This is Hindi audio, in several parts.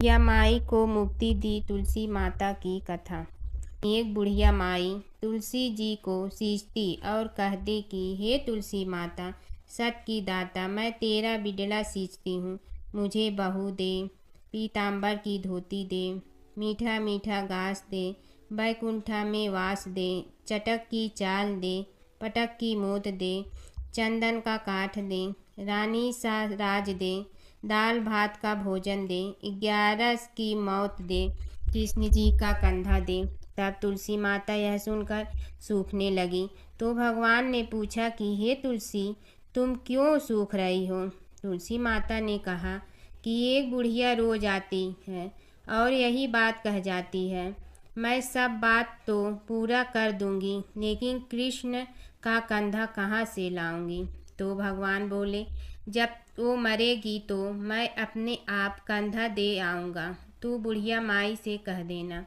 बुढ़िया माई को मुक्ति दी तुलसी माता की कथा। एक बुढ़िया माई तुलसी जी को सींचती और कहती कि हे तुलसी माता, सत की दाता, मैं तेरा बिडला सींचती हूँ। मुझे बहू दे, पीताम्बर की धोती दे, मीठा मीठा घास दे, बैकुंठा में वास दे, चटक की चाल दे, पटक की मोत दे, चंदन का काठ दे, रानी सा राज दे, दाल भात का भोजन दे, 11 की मौत दे, कृष्ण जी का कंधा दे। तब तुलसी माता यह सुनकर सूखने लगी। तो भगवान ने पूछा कि हे तुलसी, तुम क्यों सूख रही हो? तुलसी माता ने कहा कि एक बुढ़िया रोज आती है और यही बात कह जाती है, मैं सब बात तो पूरा कर दूंगी, लेकिन कृष्ण का कंधा कहाँ से लाऊंगी? तो भगवान बोले, जब वो मरेगी तो मैं अपने आप कंधा दे आऊँगा, तू बुढ़िया माई से कह देना।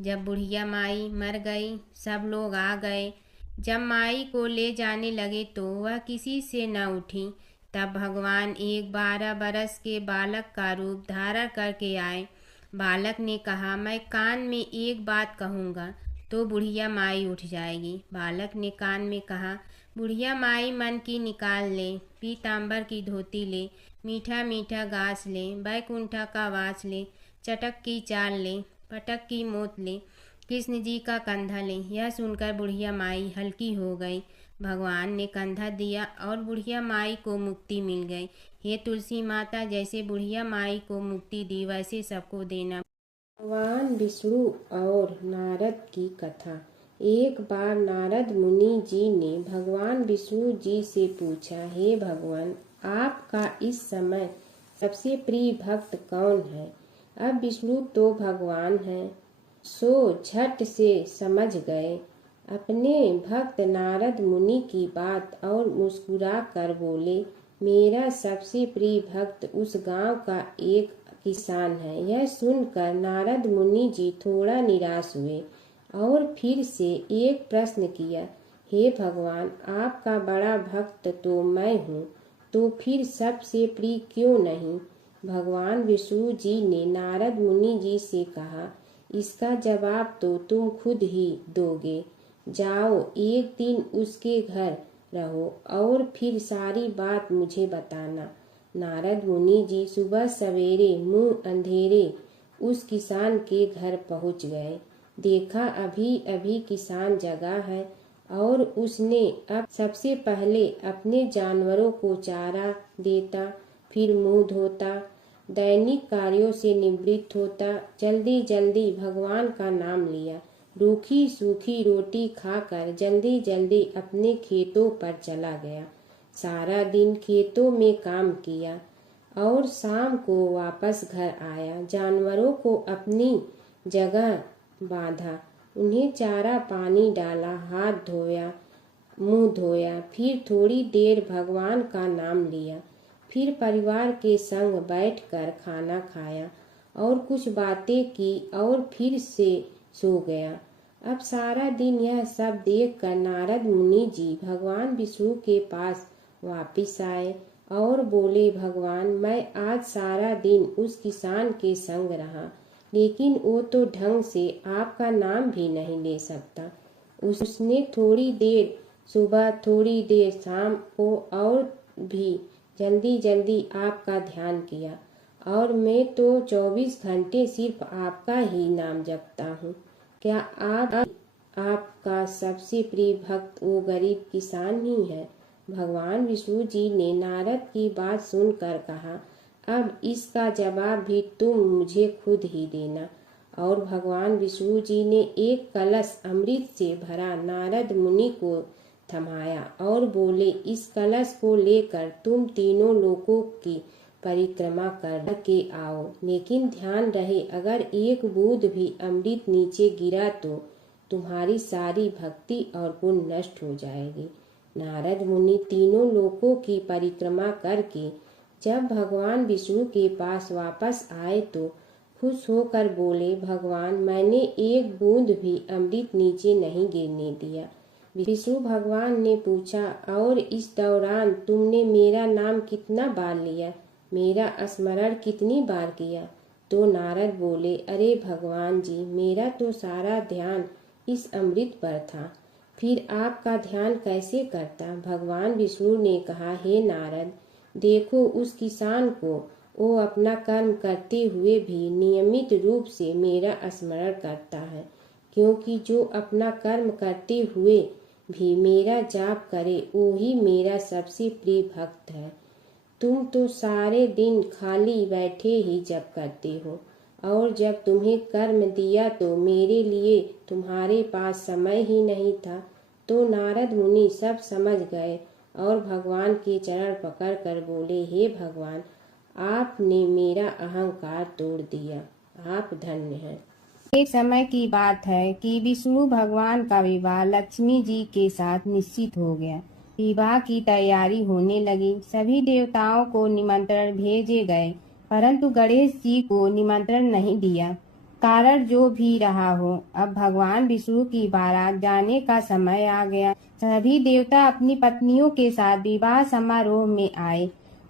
जब बुढ़िया माई मर गई, सब लोग आ गए। जब माई को ले जाने लगे तो वह किसी से न उठी। तब भगवान एक 12 बरस के बालक का रूप धारण करके आए। बालक ने कहा, मैं कान में एक बात कहूँगा तो बुढ़िया माई उठ जाएगी। बालक ने कान में कहा, बुढ़िया माई मन की निकाल ले, पीताम्बर की धोती ले, मीठा मीठा घास ले, बैकुंठा का वास ले, चटक की चाल ले, पटक की मोत ले, कृष्ण जी का कंधा ले। यह सुनकर बुढ़िया माई हल्की हो गई। भगवान ने कंधा दिया और बुढ़िया माई को मुक्ति मिल गई। हे तुलसी माता, जैसे बुढ़िया माई को मुक्ति दी वैसे सबको देना। भगवान विष्णु और नारद की कथा। एक बार नारद मुनि जी ने भगवान विष्णु जी से पूछा, हे भगवान, आपका इस समय सबसे प्रिय भक्त कौन है? अब विष्णु तो भगवान हैं, सो झट से समझ गए अपने भक्त नारद मुनि की बात और मुस्कुरा कर बोले, मेरा सबसे प्रिय भक्त उस गांव का एक किसान है। यह सुनकर नारद मुनि जी थोड़ा निराश हुए और फिर से एक प्रश्न किया, हे भगवान, आपका बड़ा भक्त तो मैं हूँ, तो फिर सबसे प्रिय क्यों नहीं? भगवान विष्णु जी ने नारद मुनि जी से कहा, इसका जवाब तो तुम खुद ही दोगे। जाओ, एक दिन उसके घर रहो और फिर सारी बात मुझे बताना। नारद मुनि जी सुबह सवेरे मुंह अंधेरे उस किसान के घर पहुंच गए। देखा अभी अभी किसान जगा है और उसने अब सबसे पहले अपने जानवरों को चारा देता, फिर मुंह धोता, दैनिक कार्यों से निवृत्त होता, जल्दी जल्दी भगवान का नाम लिया, रूखी सूखी रोटी खाकर जल्दी जल्दी अपने खेतों पर चला गया। सारा दिन खेतों में काम किया और शाम को वापस घर आया। जानवरों को अपनी जगह बांधा, उन्हें चारा पानी डाला, हाथ धोया, मुंह धोया, फिर थोड़ी देर भगवान का नाम लिया, फिर परिवार के संग बैठकर खाना खाया और कुछ बातें की और फिर से सो गया। अब सारा दिन यह सब देखकर नारद मुनि जी भगवान विष्णु के पास वापिस आए और बोले, भगवान, मैं आज सारा दिन उस किसान के संग रहा, लेकिन वो तो ढंग से आपका नाम भी नहीं ले सकता। उसने थोड़ी देर सुबह, थोड़ी देर शाम को और भी जल्दी जल्दी आपका ध्यान किया, और मैं तो 24 घंटे सिर्फ आपका ही नाम जपता हूँ। क्या आपका सबसे प्रिय भक्त वो गरीब किसान ही है? भगवान विष्णु जी ने नारद की बात सुनकर कहा, अब इसका जवाब भी तुम मुझे खुद ही देना। और भगवान विष्णु जी ने एक कलश अमृत से भरा नारद मुनि को थमाया और बोले, इस कलश को लेकर तुम तीनों लोकों की परिक्रमा कर के आओ, लेकिन ध्यान रहे अगर एक बूंद भी अमृत नीचे गिरा तो तुम्हारी सारी भक्ति और पुण्य नष्ट हो जाएगी। नारद मुनि तीनों लोकों की परिक्रमा करके जब भगवान विष्णु के पास वापस आए तो खुश होकर बोले, भगवान, मैंने एक बूंद भी अमृत नीचे नहीं गिरने दिया। विष्णु भगवान ने पूछा, और इस दौरान तुमने मेरा नाम कितना बार लिया, मेरा स्मरण कितनी बार किया? तो नारद बोले, अरे भगवान जी, मेरा तो सारा ध्यान इस अमृत पर था, फिर आपका ध्यान कैसे करता। भगवान विष्णु ने कहा, हे नारद, देखो उस किसान को, वो अपना कर्म करते हुए भी नियमित रूप से मेरा स्मरण करता है, क्योंकि जो अपना कर्म करते हुए भी मेरा जाप करे वो ही मेरा सबसे प्रिय भक्त है। तुम तो सारे दिन खाली बैठे ही जप करते हो, और जब तुम्हें कर्म दिया तो मेरे लिए तुम्हारे पास समय ही नहीं था। तो नारद मुनि सब समझ गए और भगवान के चरण पकड़ कर बोले, हे भगवान, आपने मेरा अहंकार तोड़ दिया, आप धन्य हैं। एक समय की बात है कि विष्णु भगवान का विवाह लक्ष्मी जी के साथ निश्चित हो गया। विवाह की तैयारी होने लगी। सभी देवताओं को निमंत्रण भेजे गए, परंतु गणेश जी को निमंत्रण नहीं दिया। कारण जो भी रहा हो, अब भगवान विष्णु की बारात जाने का समय आ गया। सभी देवता अपनी पत्नियों के साथ विवाह समारोह में आए।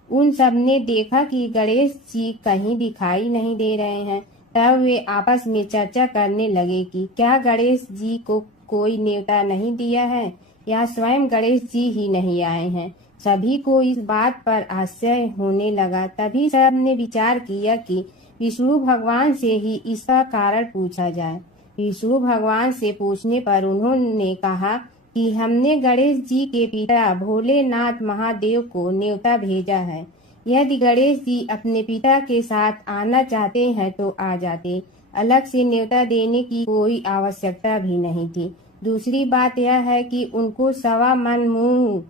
उन सब ने देखा कि गणेश जी कहीं दिखाई नहीं दे रहे हैं। तब वे आपस में चर्चा करने लगे कि क्या गणेश जी को कोई न्योता नहीं दिया है या स्वयं गणेश जी ही नहीं आए हैं। सभी को इस बात पर आश्चर्य होने लगा। तभी सब ने विचार किया कि विष्णु भगवान से ही इसका कारण पूछा जाए। विष्णु भगवान से पूछने पर उन्होंने कहा कि हमने गणेश जी के पिता भोलेनाथ महादेव को न्योता भेजा है। यदि गणेश जी अपने पिता के साथ आना चाहते हैं तो आ जाते, अलग से न्योता देने की कोई आवश्यकता भी नहीं थी। दूसरी बात यह है कि उनको 1.25 मन मूंग,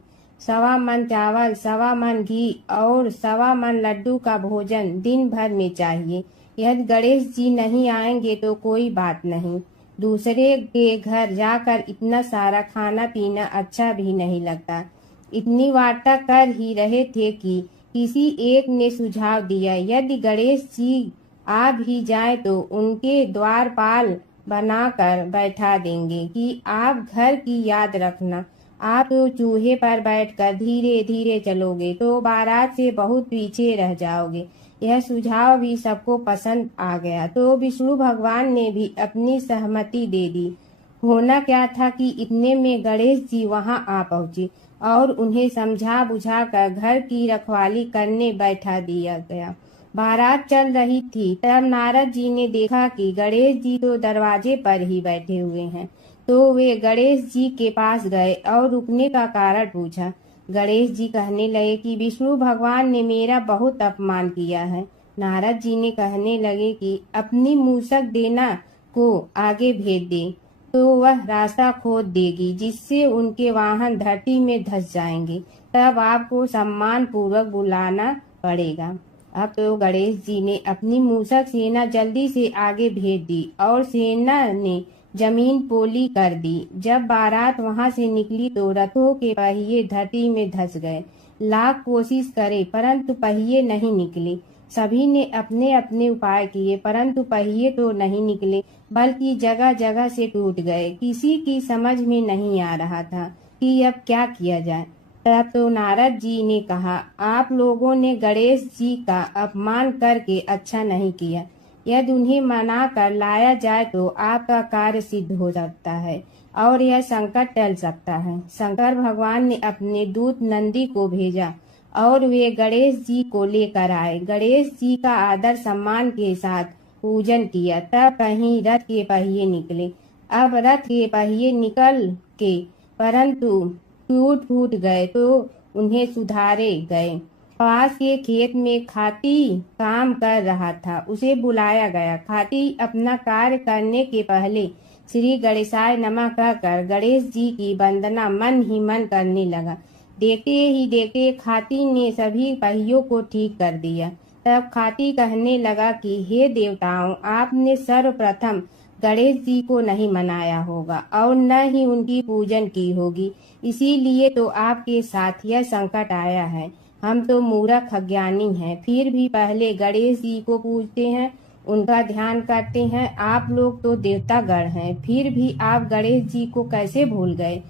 1.25 मन चावल, 1.25 मन घी और 1.25 मन लड्डू का भोजन दिन भर में चाहिए। यदि गणेश जी नहीं आएंगे तो कोई बात नहीं, दूसरे के घर जाकर इतना सारा खाना पीना अच्छा भी नहीं लगता। इतनी वार्ता कर ही रहे थे कि किसी एक ने सुझाव दिया, यदि गणेश जी आ भी जाए तो उनके द्वारपाल बनाकर बैठा देंगे कि आप घर की याद रखना। आप तो चूहे पर बैठकर धीरे धीरे चलोगे तो बारात से बहुत पीछे रह जाओगे। यह सुझाव भी सबको पसंद आ गया, तो विष्णु भगवान ने भी अपनी सहमति दे दी। होना क्या था कि इतने में गणेश जी वहां आ पहुंचे और उन्हें समझा बुझा कर घर की रखवाली करने बैठा दिया गया। बारात चल रही थी, तब नारद जी ने देखा कि गणेश जी तो दरवाजे पर ही बैठे हुए हैं। तो वे गणेश जी के पास गए और रुकने का कारण पूछा। गणेश जी कहने लगे कि विष्णु भगवान ने मेरा बहुत अपमान किया है। नारद जी ने कहने लगे कि अपनी मूसक देना को आगे भेज दे तो वह रास्ता खोद देगी, जिससे उनके वाहन धरती में धंस जाएंगे। तब आपको सम्मान पूर्वक बुलाना पड़ेगा। अब तो गणेश जी ने अपनी मूसक सेना जल्दी से आगे भेज दी और सेना ने जमीन पोली कर दी। जब बारात वहां से निकली तो रथों के पहिए धरती में धंस गए। लाख कोशिश करे परंतु पहिए नहीं निकले। सभी ने अपने अपने उपाय किए परंतु पहिए तो नहीं निकले, बल्कि जगह जगह से टूट गए। किसी की समझ में नहीं आ रहा था कि अब क्या किया जाए। तब तो नारद जी ने कहा, आप लोगों ने गणेश जी का अपमान करके अच्छा नहीं किया। यदि उन्हें मना कर लाया जाए तो आपका कार्य सिद्ध हो सकता है और यह संकट टल सकता है। शंकर भगवान ने अपने दूत नंदी को भेजा और वे गणेश जी को लेकर आए। गणेश जी का आदर सम्मान के साथ पूजन किया। तब कहीं रथ के पहिए निकले। अब रथ के पहिए निकल के परंतु टूट गए तो उन्हें सुधारे गए। पास के खेत में खाती काम कर रहा था, उसे बुलाया गया। खाती अपना कार्य करने के पहले श्री गणेशाय नमः कहकर गणेश जी की वंदना मन ही मन करने लगा। देखते ही देखते खाती ने सभी पहियों को ठीक कर दिया। तब खाती कहने लगा कि हे देवताओं, आपने सर्वप्रथम गणेश जी को नहीं मनाया होगा और न ही उनकी पूजन की होगी, इसीलिए तो आपके साथ यह संकट आया है। हम तो मूर्ख अज्ञानी हैं, फिर भी पहले गणेश जी को पूजते हैं, उनका ध्यान करते हैं। आप लोग तो देवतागण हैं, फिर भी आप गणेश जी को कैसे भूल गए।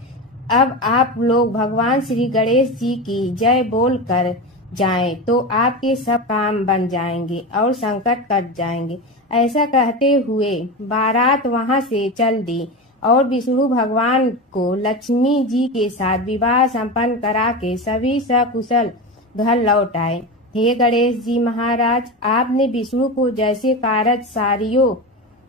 अब आप लोग भगवान श्री गणेश जी की जय बोलकर जाएं तो आपके सब काम बन जाएंगे और संकट कट जाएंगे। ऐसा कहते हुए बारात वहां से चल दी और विष्णु भगवान को लक्ष्मी जी के साथ विवाह संपन्न करा के सभी सकुशल घर लौट आए। हे गणेश जी महाराज, आपने विष्णु को जैसे कारज सारियो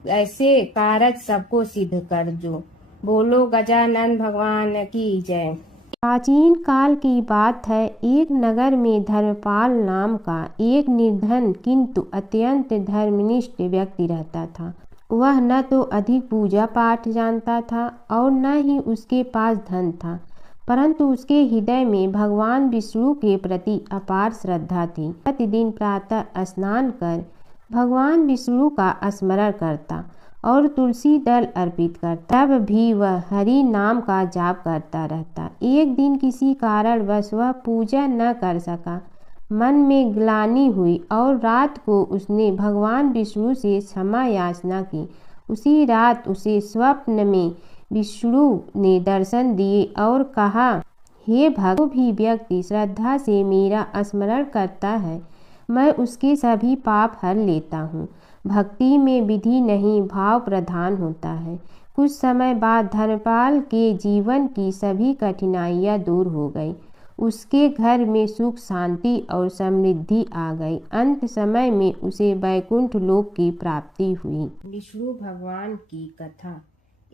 ऐसे कारज सबको सिद्ध कर जो। बोलो गजानन भगवान की जय। प्राचीन काल की बात है। एक नगर में धर्मपाल नाम का एक निर्धन किंतु अत्यंत धर्मनिष्ठ व्यक्ति रहता था। वह न तो अधिक पूजा पाठ जानता था और न ही उसके पास धन था, परंतु उसके हृदय में भगवान विष्णु के प्रति अपार श्रद्धा थी। प्रतिदिन प्रातः स्नान कर भगवान विष्णु का स्मरण करता और तुलसी दल अर्पित करता। तब भी वह हरि नाम का जाप करता रहता। एक दिन किसी कारणवश वह पूजा न कर सका। मन में ग्लानि हुई और रात को उसने भगवान विष्णु से क्षमा याचना की। उसी रात उसे स्वप्न में विष्णु ने दर्शन दिए और कहा, हे भक्त, जो भी व्यक्ति श्रद्धा से मेरा स्मरण करता है मैं उसके सभी पाप हर लेता हूँ। भक्ति में विधि नहीं भाव प्रधान होता है। कुछ समय बाद धर्मपाल के जीवन की सभी कठिनाइयाँ दूर हो गई। उसके घर में सुख शांति और समृद्धि आ गई। अंत समय में उसे वैकुंठ लोक की प्राप्ति हुई। विष्णु भगवान की कथा।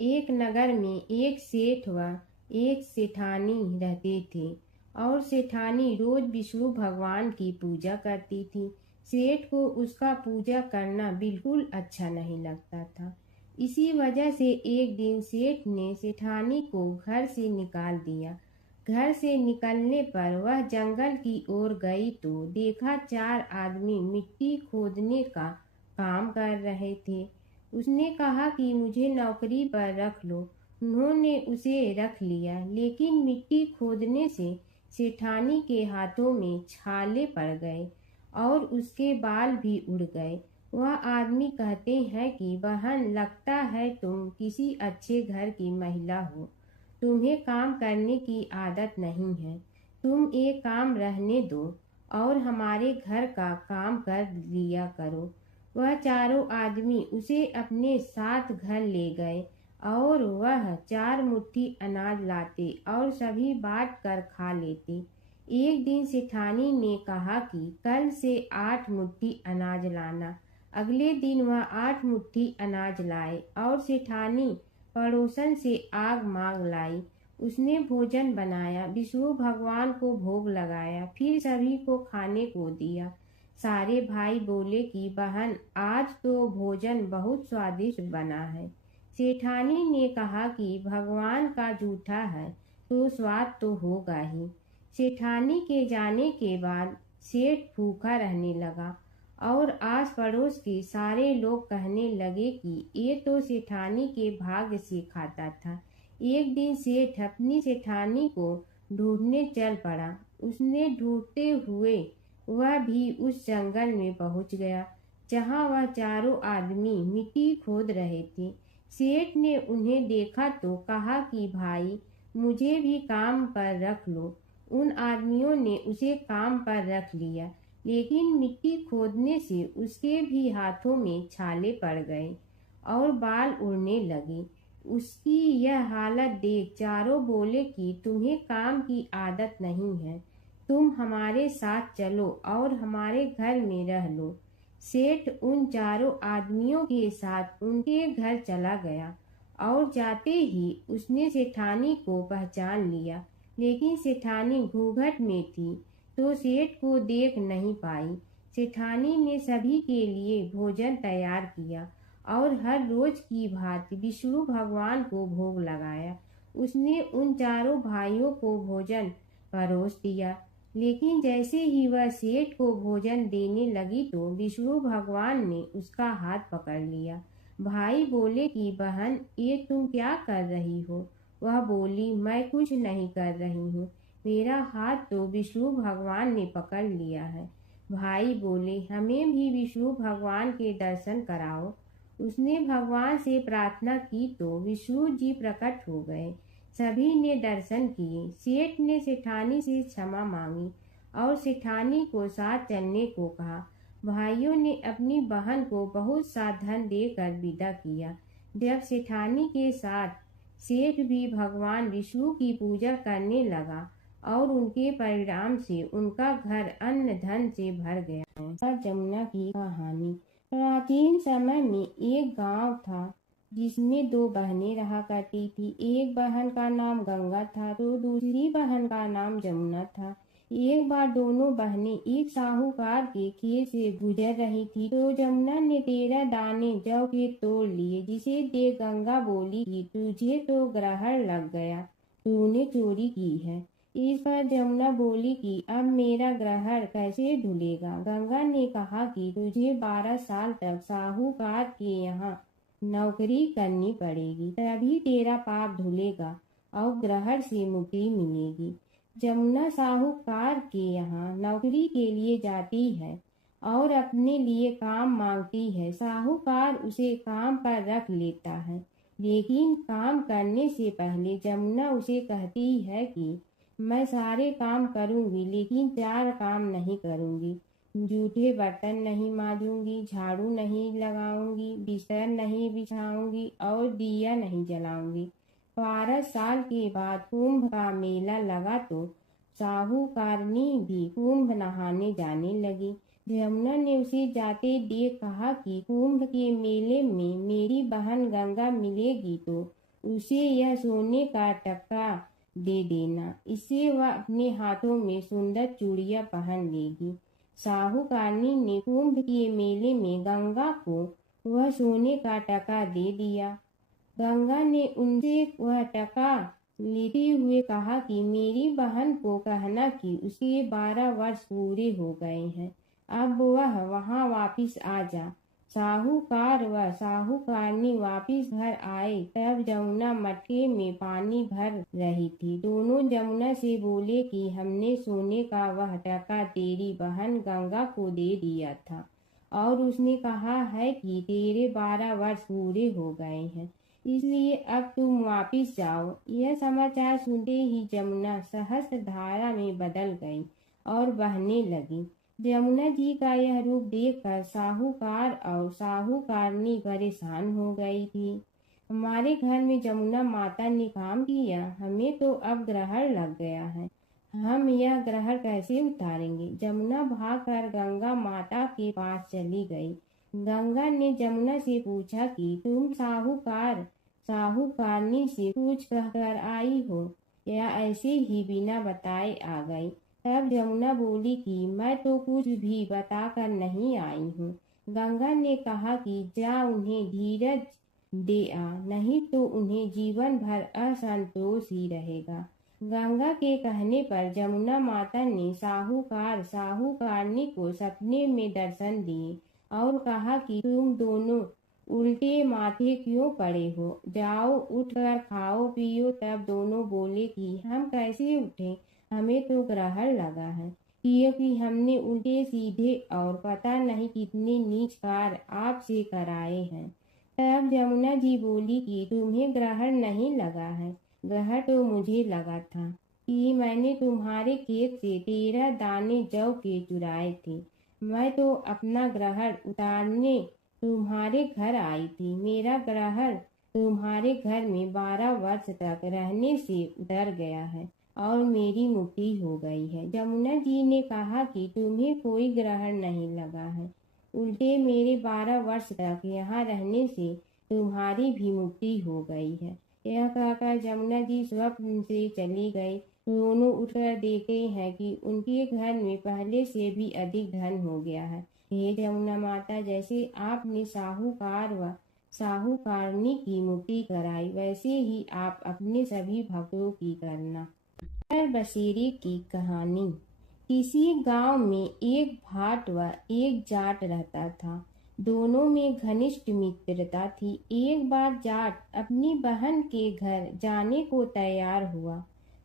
एक नगर में एक सेठ व एक सेठानी रहते थे और सेठानी रोज विष्णु भगवान की पूजा करती थी। सेठ को उसका पूजा करना बिल्कुल अच्छा नहीं लगता था। इसी वजह से एक दिन सेठ ने सेठानी को घर से निकाल दिया। घर से निकलने पर वह जंगल की ओर गई तो देखा 4 आदमी मिट्टी खोदने का काम कर रहे थे। उसने कहा कि मुझे नौकरी पर रख लो। उन्होंने उसे रख लिया, लेकिन मिट्टी खोदने से सेठानी के हाथों में छाले पड़ गए और उसके बाल भी उड़ गए। वह आदमी कहते हैं कि बहन, लगता है तुम किसी अच्छे घर की महिला हो। तुम्हें काम करने की आदत नहीं है। तुम एक काम रहने दो और हमारे घर का काम कर लिया करो। वह चारों आदमी उसे अपने साथ घर ले गए और वह 4 मुट्ठी अनाज लाते और सभी बांट कर खा लेते। एक दिन सेठानी ने कहा कि कल से 8 मुट्ठी अनाज लाना। अगले दिन वह 8 मुट्ठी अनाज लाए और सेठानी पड़ोसन से आग मांग लाई। उसने भोजन बनाया, विष्णु भगवान को भोग लगाया, फिर सभी को खाने को दिया। सारे भाई बोले कि बहन, आज तो भोजन बहुत स्वादिष्ट बना है। सेठानी ने कहा कि भगवान का जूठा है तो स्वाद तो होगा ही। सेठानी के जाने के बाद सेठ भूखा रहने लगा और आस पड़ोस के सारे लोग कहने लगे कि ये तो सेठानी के भाग्य से खाता था। एक दिन सेठ अपनी सेठानी को ढूंढने चल पड़ा। उसने ढूंढते हुए वह भी उस जंगल में पहुंच गया जहां वह चारों आदमी मिट्टी खोद रहे थे। सेठ ने उन्हें देखा तो कहा कि भाई, मुझे भी काम पर रख लो। उन आदमियों ने उसे काम पर रख लिया, लेकिन मिट्टी खोदने से उसके भी हाथों में छाले पड़ गए और बाल उड़ने लगे। उसकी यह हालत देख चारों बोले कि तुम्हें काम की आदत नहीं है, तुम हमारे साथ चलो और हमारे घर में रह लो। सेठ उन चारों आदमियों के साथ उनके घर चला गया और जाते ही उसने सेठानी को पहचान लिया, लेकिन सेठानी घूंघट में थी तो सेठ को देख नहीं पाई। सेठानी ने सभी के लिए भोजन तैयार किया और हर रोज की भांति विष्णु भगवान को भोग लगाया। उसने उन चारों भाइयों को भोजन परोस दिया, लेकिन जैसे ही वह सेठ को भोजन देने लगी तो विष्णु भगवान ने उसका हाथ पकड़ लिया। भाई बोले कि बहन, ये तुम क्या कर रही हो? वह बोली, मैं कुछ नहीं कर रही हूँ, मेरा हाथ तो विष्णु भगवान ने पकड़ लिया है। भाई बोले, हमें भी विष्णु भगवान के दर्शन कराओ। उसने भगवान से प्रार्थना की तो विष्णु जी प्रकट हो गए। सभी ने दर्शन किए। सेठ ने सेठानी से क्षमा मांगी और सेठानी को साथ चलने को कहा। भाइयों ने अपनी बहन को बहुत सा धन देकर विदा किया। जब सेठानी के साथ सेठ भी भगवान विष्णु की पूजा करने लगा और उनके परिणाम से उनका घर अन्न धन से भर गया। और जमुना की कहानी। प्राचीन समय में एक गांव था जिसमें दो बहनें रहा करती थी। एक बहन का नाम गंगा था तो दूसरी बहन का नाम जमुना था। एक बार दोनों बहनें एक साहूकार के खेत से गुजर रही थी तो जमुना ने 13 दाने जौ के तोड़ लिए, जिसे देख गंगा बोली कि तुझे तो ग्रहण लग गया, तूने चोरी की है। इस पर जमुना बोली कि अब मेरा ग्रहण कैसे धुलेगा। गंगा ने कहा कि तुझे 12 साल तक साहूकार के यहाँ नौकरी करनी पड़ेगी, तभी तेरा पाप धुलेगा और ग्रहण से मुक्ति मिलेगी। जमुना साहूकार के यहाँ नौकरी के लिए जाती है और अपने लिए काम मांगती है। साहूकार उसे काम पर रख लेता है, लेकिन काम करने से पहले जमुना उसे कहती है कि मैं सारे काम करूंगी लेकिन 4 काम नहीं करूंगी। जूठे बर्तन नहीं मांजूंगी, झाड़ू नहीं लगाऊंगी, बिस्तर नहीं बिछाऊंगी और दिया नहीं जलाऊंगी। 12 साल के बाद कुंभ का मेला लगा तो साहूकारनी भी कुंभ नहाने जाने लगी। जमुना ने उसे जाते देख कहा कि कुंभ के मेले में मेरी बहन गंगा मिलेगी तो उसे यह सोने का टक्का दे देना, इससे वह अपने हाथों में सुंदर चूड़ियां पहन लेगी। साहूकारनी ने कुंभ के मेले में गंगा को वह सोने का टका दे दिया। गंगा ने उनसे वह टका लेते हुए कहा कि मेरी बहन को कहना कि उसके 12 वर्ष पूरे हो गए हैं, अब वह वहां वापिस आ जा। साहूकार व साहूकारनी वापिस घर आए तब जमुना मटके में पानी भर रही थी। दोनों जमुना से बोले कि हमने सोने का वह टका तेरी बहन गंगा को दे दिया था और उसने कहा है कि तेरे 12 वर्ष पूरे हो गए हैं, इसलिए अब तुम वापिस जाओ। यह समाचार सुनते ही जमुना सहस्त्र धारा में बदल गई और बहने लगी। जमुना जी का यह रूप देखकर साहूकार और साहूकारनी परेशान हो गई थी। हमारे घर में जमुना माता ने काम किया, हमें तो अब ग्रहण लग गया है, हम यह ग्रहण कैसे उतारेंगे। जमुना भागकर गंगा माता के पास चली गई। गंगा ने जमुना से पूछा कि तुम साहूकारनी से कुछ कहकर आई हो या ऐसे ही बिना बताए आ गई। तब जमुना बोली कि मैं तो कुछ भी बताकर नहीं आई हूँ। गंगा ने कहा कि जा उन्हें धीरज दे आ, नहीं तो उन्हें जीवन भर असंतोष ही रहेगा। गंगा के कहने पर जमुना माता ने साहूकारनी को सपने में दर्शन दिए और कहा कि तुम दोनों उल्टे माथे क्यों पड़े हो, जाओ उठकर खाओ पियो। तब दोनों बोले कि हम कैसे उठें, हमें तो ग्रहण लगा है, क्योंकि हमने उल्टे सीधे और पता नहीं कितने नीच कार्य आपसे कराए हैं। तब जमुना जी बोली कि तुम्हें ग्रहण नहीं लगा है, ग्रहण तो मुझे लगा था कि मैंने तुम्हारे खेत से 13 दाने जौ के चुराए थे। मैं तो अपना ग्रहण उतारने तुम्हारे घर आई थी। मेरा ग्रहण तुम्हारे घर में 12 वर्ष तक रहने से उतर गया है और मेरी मुक्ति हो गई है। जमुना जी ने कहा कि तुम्हें कोई ग्रहण नहीं लगा है, उल्टे मेरे 12 वर्ष तक यहाँ रहने से तुम्हारी भी मुक्ति हो गई है। यह कहकर जमुना जी स्वप्न से चली गई। दोनों उठकर देखते हैं कि उनके घर में पहले से भी अधिक धन हो गया है। हे जमुना माता, जैसे आपने साहूकार व साहूकारनी की मुक्ति कराई, वैसे ही आप अपने सभी भक्तों की करना। बसेरे की कहानी। किसी गांव में एक भाट व एक जाट रहता था। दोनों में घनिष्ठ मित्रता थी। एक बार जाट अपनी बहन के घर जाने को तैयार हुआ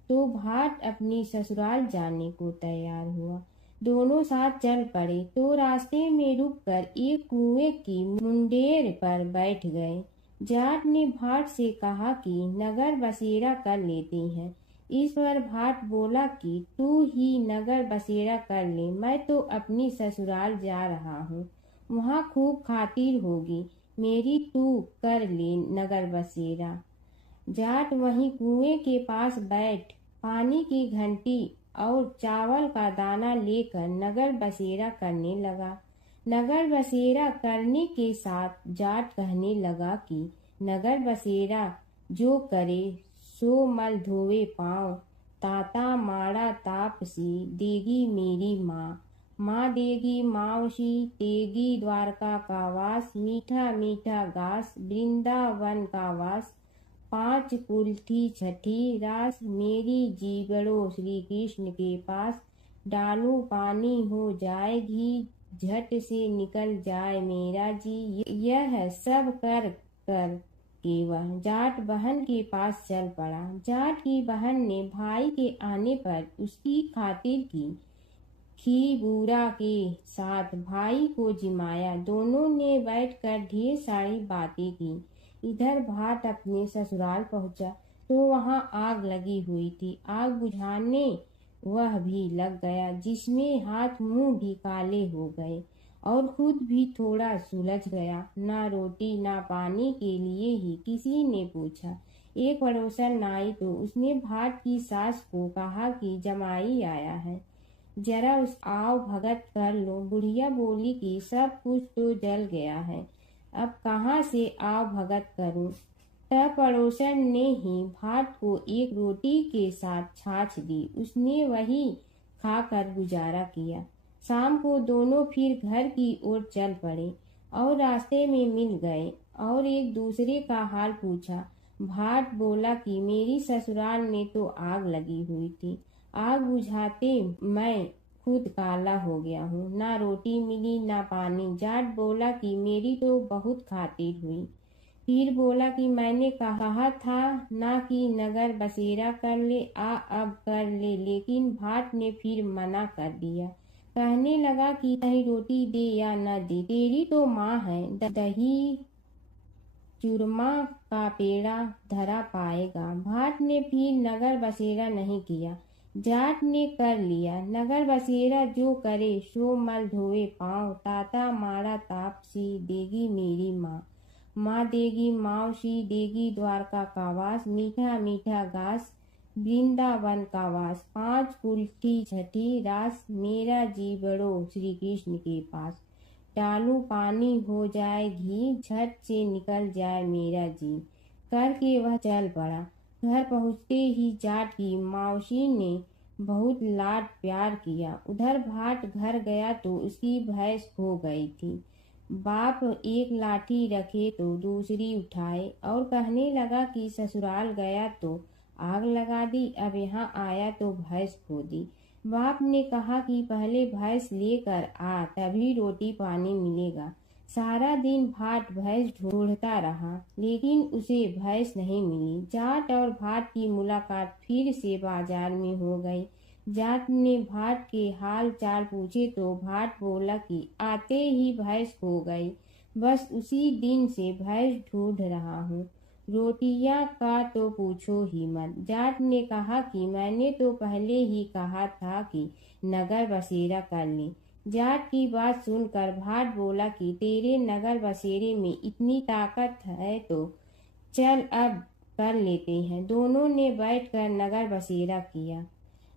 तो भाट अपनी ससुराल जाने को तैयार हुआ। दोनों साथ चल पड़े तो रास्ते में रुककर एक कुएं की मुंडेर पर बैठ गए। जाट ने भाट से कहा कि नगर बसेरा कर लेते हैं, इस पर भाट बोला कि तू ही नगर बसेरा कर ले, मैं तो अपनी ससुराल जा रहा हूँ, वहाँ खूब खातिर होगी मेरी, तू कर ले नगर बसेरा। जाट वहीं कुएं के पास बैठ पानी की घंटी और चावल का दाना लेकर नगर बसेरा करने लगा। नगर बसेरा करने के साथ जाट कहने लगा कि नगर बसेरा जो करे सो मल धोवे पाँव, ताता माड़ा तापसी देगी मेरी माँ, माँ देगी मावशी तेगी द्वारका का वास, मीठा मीठा घास वृंदावन का वास, पाँच कुल्ठी छठी रास मेरी जीवड़ो श्री कृष्ण के पास, डालू पानी हो जाए घी झट से निकल जाए मेरा जी। यह सब कर कर के वह जाट बहन के पास चल पड़ा। जाट की बहन ने भाई के आने पर उसकी खातिर की खी बूढ़ा के साथ भाई को जिमाया। दोनों ने बैठकर ढेर सारी बातें की। इधर भाट अपने ससुराल पहुंचा तो वहां आग लगी हुई थी। आग बुझाने वह भी लग गया, जिसमें हाथ मुंह भी काले हो गए और खुद भी थोड़ा सुलझ गया। ना रोटी ना पानी के लिए ही किसी ने पूछा। एक पड़ोसन आई तो उसने भाट की सास को कहा कि जमाई आया है, जरा उस आओ भगत कर लो। बुढ़िया बोली कि सब कुछ तो जल गया है, अब कहाँ से आओ भगत करूं। तब पड़ोसन ने ही भाट को एक रोटी के साथ छाछ दी। उसने वही खाकर गुजारा किया। शाम को दोनों फिर घर की ओर चल पड़े और रास्ते में मिल गए और एक दूसरे का हाल पूछा। भाट बोला कि मेरी ससुराल में तो आग लगी हुई थी, आग बुझाते मैं खुद काला हो गया हूँ, ना रोटी मिली ना पानी। जाट बोला कि मेरी तो बहुत खातिर हुई। फिर बोला कि मैंने कहा था ना कि नगर बसेरा कर ले, आ अब कर ले, लेकिन भाट ने फिर मना कर दिया। कहने लगा कि चाहे रोटी दे या न दे, तेरी तो माँ है, दही चूरमा का पेड़ा धरा पाएगा। भाट ने फिर नगर बसेरा नहीं किया, जाट ने कर लिया। नगर बसेरा जो करे सो मल धोवे पाँव, ताता माड़ा तापसी देगी मेरी माँ, माँ देगी मावशी देगी द्वारका का वास, मीठा मीठा घास वृंदावन का वास, पाँच कुल्ठी छठी रास मेरा जीवड़ो श्री कृष्ण के पास, डालू पानी हो जाए घी झट से निकल जाए मेरा जी। करके वह चल पड़ा। घर पहुँचते ही जाट की मावशी ने बहुत लाड प्यार किया। उधर भाट घर गया तो उसकी भैंस खो गई थी। बाप एक लाठी रखे तो दूसरी उठाए और कहने लगा कि ससुराल गया तो आग लगा दी, अब यहाँ आया तो भैंस खो दी। बाप ने कहा कि पहले भैंस लेकर आ, तभी रोटी पानी मिलेगा। सारा दिन भाट भैंस ढूंढता रहा, लेकिन उसे भैंस नहीं मिली। जाट और भाट की मुलाकात फिर से बाजार में हो गई। जाट ने भाट के हाल चाल पूछे तो भाट बोला कि आते ही भैंस खो गई, बस उसी दिन से भैंस ढूंढ रहा हूँ। रोटियां का तो पूछो ही मत। जाट ने कहा कि मैंने तो पहले ही कहा था कि नगर बसेरा कर ले। जाट की बात सुनकर भाट बोला कि तेरे नगर बसेरे में इतनी ताकत है तो चल अब कर लेते हैं। दोनों ने बैठकर नगर बसेरा किया।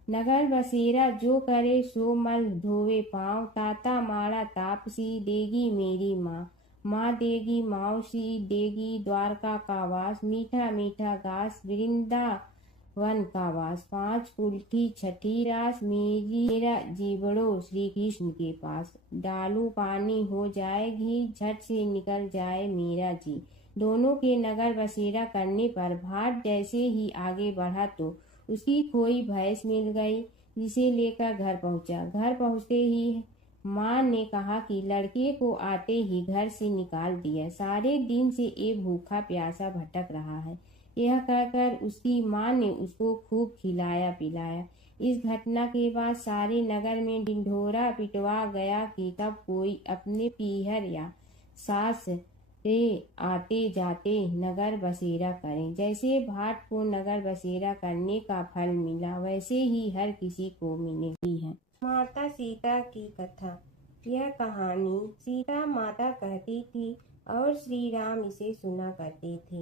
नगर बसेरा जो करे सो मल धोवे पाँव, ताता माड़ा तापसी देगी मेरी माँ, माँ देगी मावशी देगी द्वारका का वास, मीठा मीठा घास वृंदावन का वास, पाँच कुल्ठी छठी रास मेरा जीवड़ो श्री कृष्ण के पास, डालू पानी हो जाए घी झट से निकल जाए मेरा जी। दोनों के नगर बसेरा करने पर भाट जैसे ही आगे बढ़ा तो उसकी खोई भैंस मिल गई, जिसे लेकर घर पहुंचा। घर पहुंचते ही माँ ने कहा कि लड़के को आते ही घर से निकाल दिया, सारे दिन से ये भूखा प्यासा भटक रहा है। यह कहकर उसकी माँ ने उसको खूब खिलाया पिलाया। इस घटना के बाद सारे नगर में ढिंढोरा पिटवा गया कि तब कोई अपने पीहर या सास से आते जाते नगर बसेरा करें। जैसे भाट को नगर बसेरा करने का फल मिला, वैसे ही हर किसी को मिलेगी है। माता सीता की कथा। यह कहानी सीता माता कहती थी और श्री राम इसे सुना करते थे।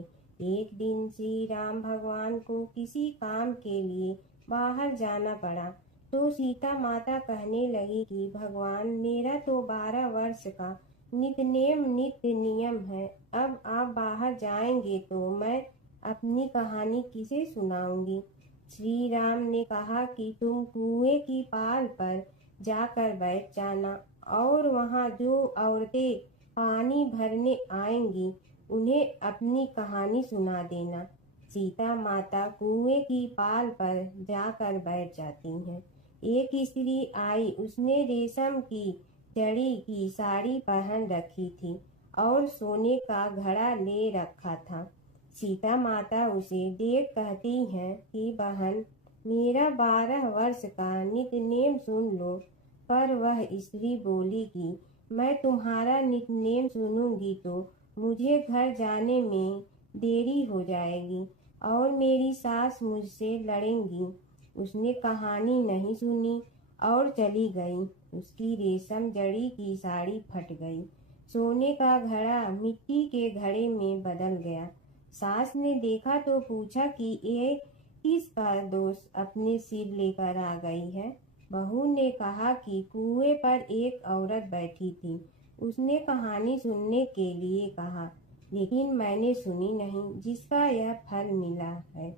एक दिन श्री राम भगवान को किसी काम के लिए बाहर जाना पड़ा, तो सीता माता कहने लगी कि भगवान, मेरा तो 12 वर्ष का नित्य नियम है। अब आप बाहर जाएंगे तो मैं अपनी कहानी किसे सुनाऊंगी। श्री राम ने कहा कि तुम कुएं की पाल पर जाकर बैठ जाना और वहां जो औरतें पानी भरने आएंगी उन्हें अपनी कहानी सुना देना। सीता माता कुएं की पाल पर जाकर बैठ जाती हैं। एक स्त्री आई, उसने रेशम की जड़ी की साड़ी पहन रखी थी और सोने का घड़ा ले रखा था। सीता माता उसे देख कहती हैं कि बहन, मेरा 12 वर्ष का नित्य नेम सुन लो। पर वह स्त्री बोली कि मैं तुम्हारा नित्य नेम सुनूंगी तो मुझे घर जाने में देरी हो जाएगी और मेरी सास मुझसे लड़ेंगी। उसने कहानी नहीं सुनी और चली गई। उसकी रेशम जड़ी की साड़ी फट गई, सोने का घड़ा मिट्टी के घड़े में बदल गया। सास ने देखा तो पूछा कि ये किसका दोष अपने सिर लेकर आ गई है। बहू ने कहा कि कुएं पर एक औरत बैठी थी, उसने कहानी सुनने के लिए कहा, लेकिन मैंने सुनी नहीं, जिसका यह फल मिला है।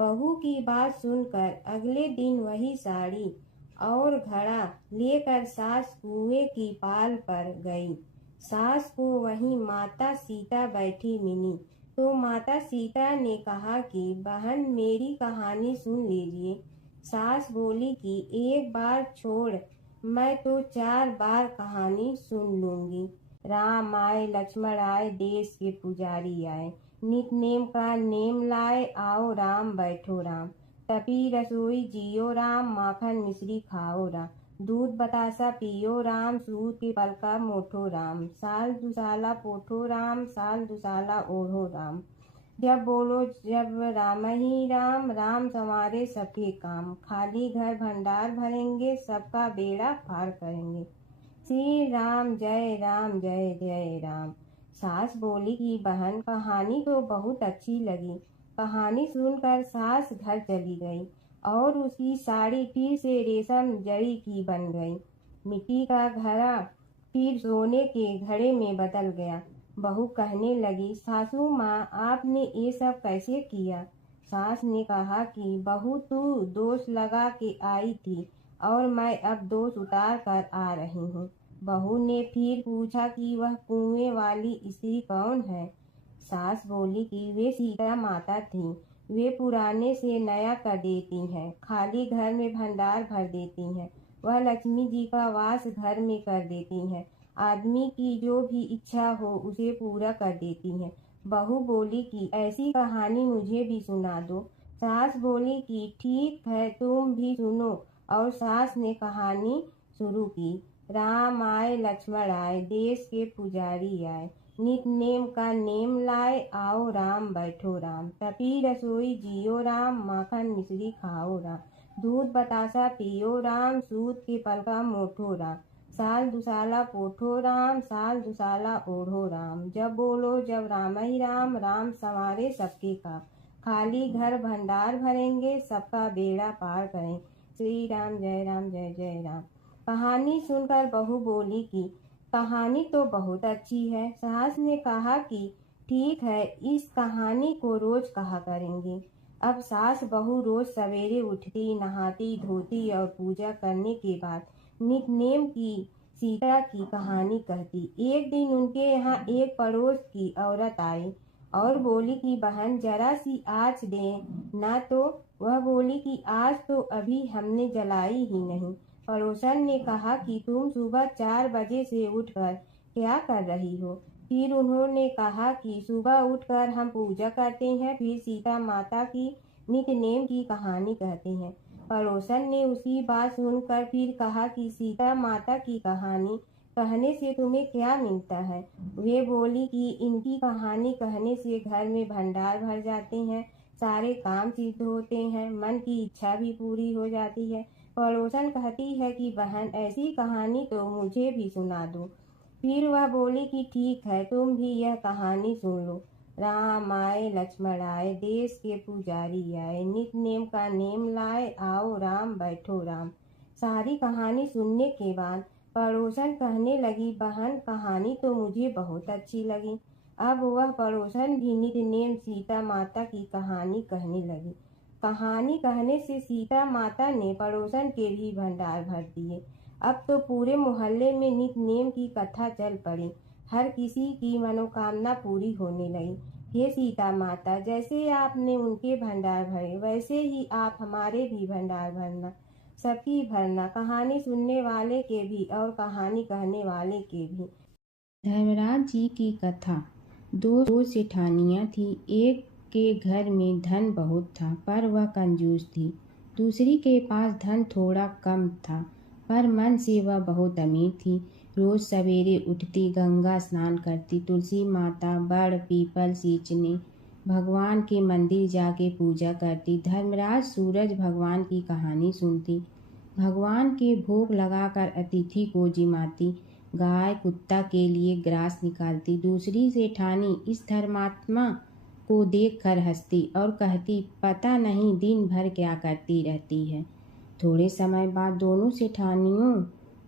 बहू की बात सुनकर अगले दिन वही साड़ी और घड़ा लेकर सास कुएं की पाल पर गई। सास को वहीं माता सीता बैठी मिली, तो माता सीता ने कहा कि बहन, मेरी कहानी सुन लीजिए। सास बोली कि एक बार छोड़, मैं तो 4 बार कहानी सुन लूंगी। राम आए लक्ष्मण आए, देश के पुजारी आए, नित नेम का नेम लाए, आओ राम बैठो राम। तपी रसोई जियो राम, माखन मिश्री खाओ राम। दूध बतासा पियो राम, सूत के पलका मोठो राम। साल दुसाला पोठो राम, साल दुसाला ओढ़ो राम। जब बोलो जब राम ही राम, राम संवारे सबके काम। खाली घर भंडार भरेंगे, सबका बेड़ा पार करेंगे। श्री राम जय जय राम। सास बोली कि बहन, कहानी तो बहुत अच्छी लगी। कहानी सुनकर सास घर चली गई और उसकी साड़ी फिर से रेशम जड़ी की बन गई। मिट्टी का घड़ा फिर सोने के घड़े में बदल गया। बहू कहने लगी, सासू माँ, आपने ये सब कैसे किया। सास ने कहा कि बहू, तू दोष लगा के आई थी और मैं अब दोष उतार कर आ रही हूँ। बहू ने फिर पूछा कि वह कुएं वाली स्त्री कौन है। सास बोली कि वे सीता माता थी। वे पुराने से नया कर देती हैं, खाली घर में भंडार भर देती हैं। वह लक्ष्मी जी का वास घर में कर देती हैं। आदमी की जो भी इच्छा हो उसे पूरा कर देती हैं। बहू बोली कि ऐसी कहानी मुझे भी सुना दो। सास बोली कि ठीक है, तुम भी सुनो। और सास ने कहानी शुरू की। राम आए लक्ष्मण आए, देश के पुजारी आए, नित नेम का नेम लाए, आओ राम बैठो राम। तपी रसोई जियो राम, माखन मिश्री खाओ राम। दूध बतासा पियो राम, सूत के पलका मोठो राम। साल दुसाला पोठो राम, साल दुसाला ओढ़ो राम। जब बोलो जब राम ही राम, राम संवारे सबके काम। खाली घर भंडार भरेंगे, सबका बेड़ा पार करें। श्री राम जय राम। कहानी सुनकर बहू बोली कि कहानी तो बहुत अच्छी है। सास ने कहा कि ठीक है, इस कहानी को रोज कहा करेंगे। अब सास बहू रोज सवेरे उठती, नहाती धोती और पूजा करने के बाद नित नेम की सीता की कहानी कहती। एक दिन उनके यहाँ एक पड़ोस की औरत आई और बोली कि बहन, जरा सी आँच दे ना। तो वह बोली कि आज तो अभी हमने जलाई ही नहीं। पड़ोसन ने कहा कि तुम सुबह 4 बजे से उठकर क्या कर रही हो। फिर उन्होंने कहा कि सुबह उठकर हम पूजा करते हैं, फिर सीता माता की नित्य नेम की कहानी कहते हैं। पड़ोसन ने उसकी बात सुनकर फिर कहा कि सीता माता की कहानी कहने से तुम्हें क्या मिलता है? वे बोली कि इनकी कहानी कहने से घर में भंडार भर जाते हैं, सारे काम सिद्ध होते हैं, मन की इच्छा भी पूरी हो जाती है। पड़ोसन कहती है कि बहन ऐसी कहानी तो मुझे भी सुना दो। फिर वह बोली कि ठीक है, तुम भी यह कहानी सुन लो। राम आए लक्ष्मण आए, देश के पुजारी आए, नित नेम का नेम लाए, आओ राम बैठो राम। सारी कहानी सुनने के बाद पड़ोसन कहने लगी, बहन कहानी तो मुझे बहुत अच्छी लगी। अब वह पड़ोसन भी नित नेम सीता माता की कहानी कहने लगी। कहानी कहने से सीता माता ने पड़ोसन के भी भंडार भर दिए। अब तो पूरे मोहल्ले में नित नेम की कथा चल पड़ी। हर किसी की मनोकामना पूरी होने लगी। हे सीता माता, जैसे आपने उनके भंडार भरे वैसे ही आप हमारे भी भंडार भरना, सबकी भरना, कहानी सुनने वाले के भी और कहानी कहने वाले के भी। धर्मराज जी की कथा। दो सेठानियाँ थी। एक के घर में धन बहुत था पर वह कंजूस थी। दूसरी के पास धन थोड़ा कम था पर मन से वह बहुत अमीर थी। रोज सवेरे उठती, गंगा स्नान करती, तुलसी माता, बड़ पीपल सींचने, भगवान के मंदिर जाके पूजा करती। धर्मराज सूरज भगवान की कहानी सुनती, भगवान के भोग लगाकर अतिथि को जिमाती, गाय कुत्ता के लिए ग्रास निकालती। दूसरी सेठानी इस धर्मात्मा को देखकर हंसती और कहती, पता नहीं दिन भर क्या करती रहती है। थोड़े समय बाद दोनों सेठानियों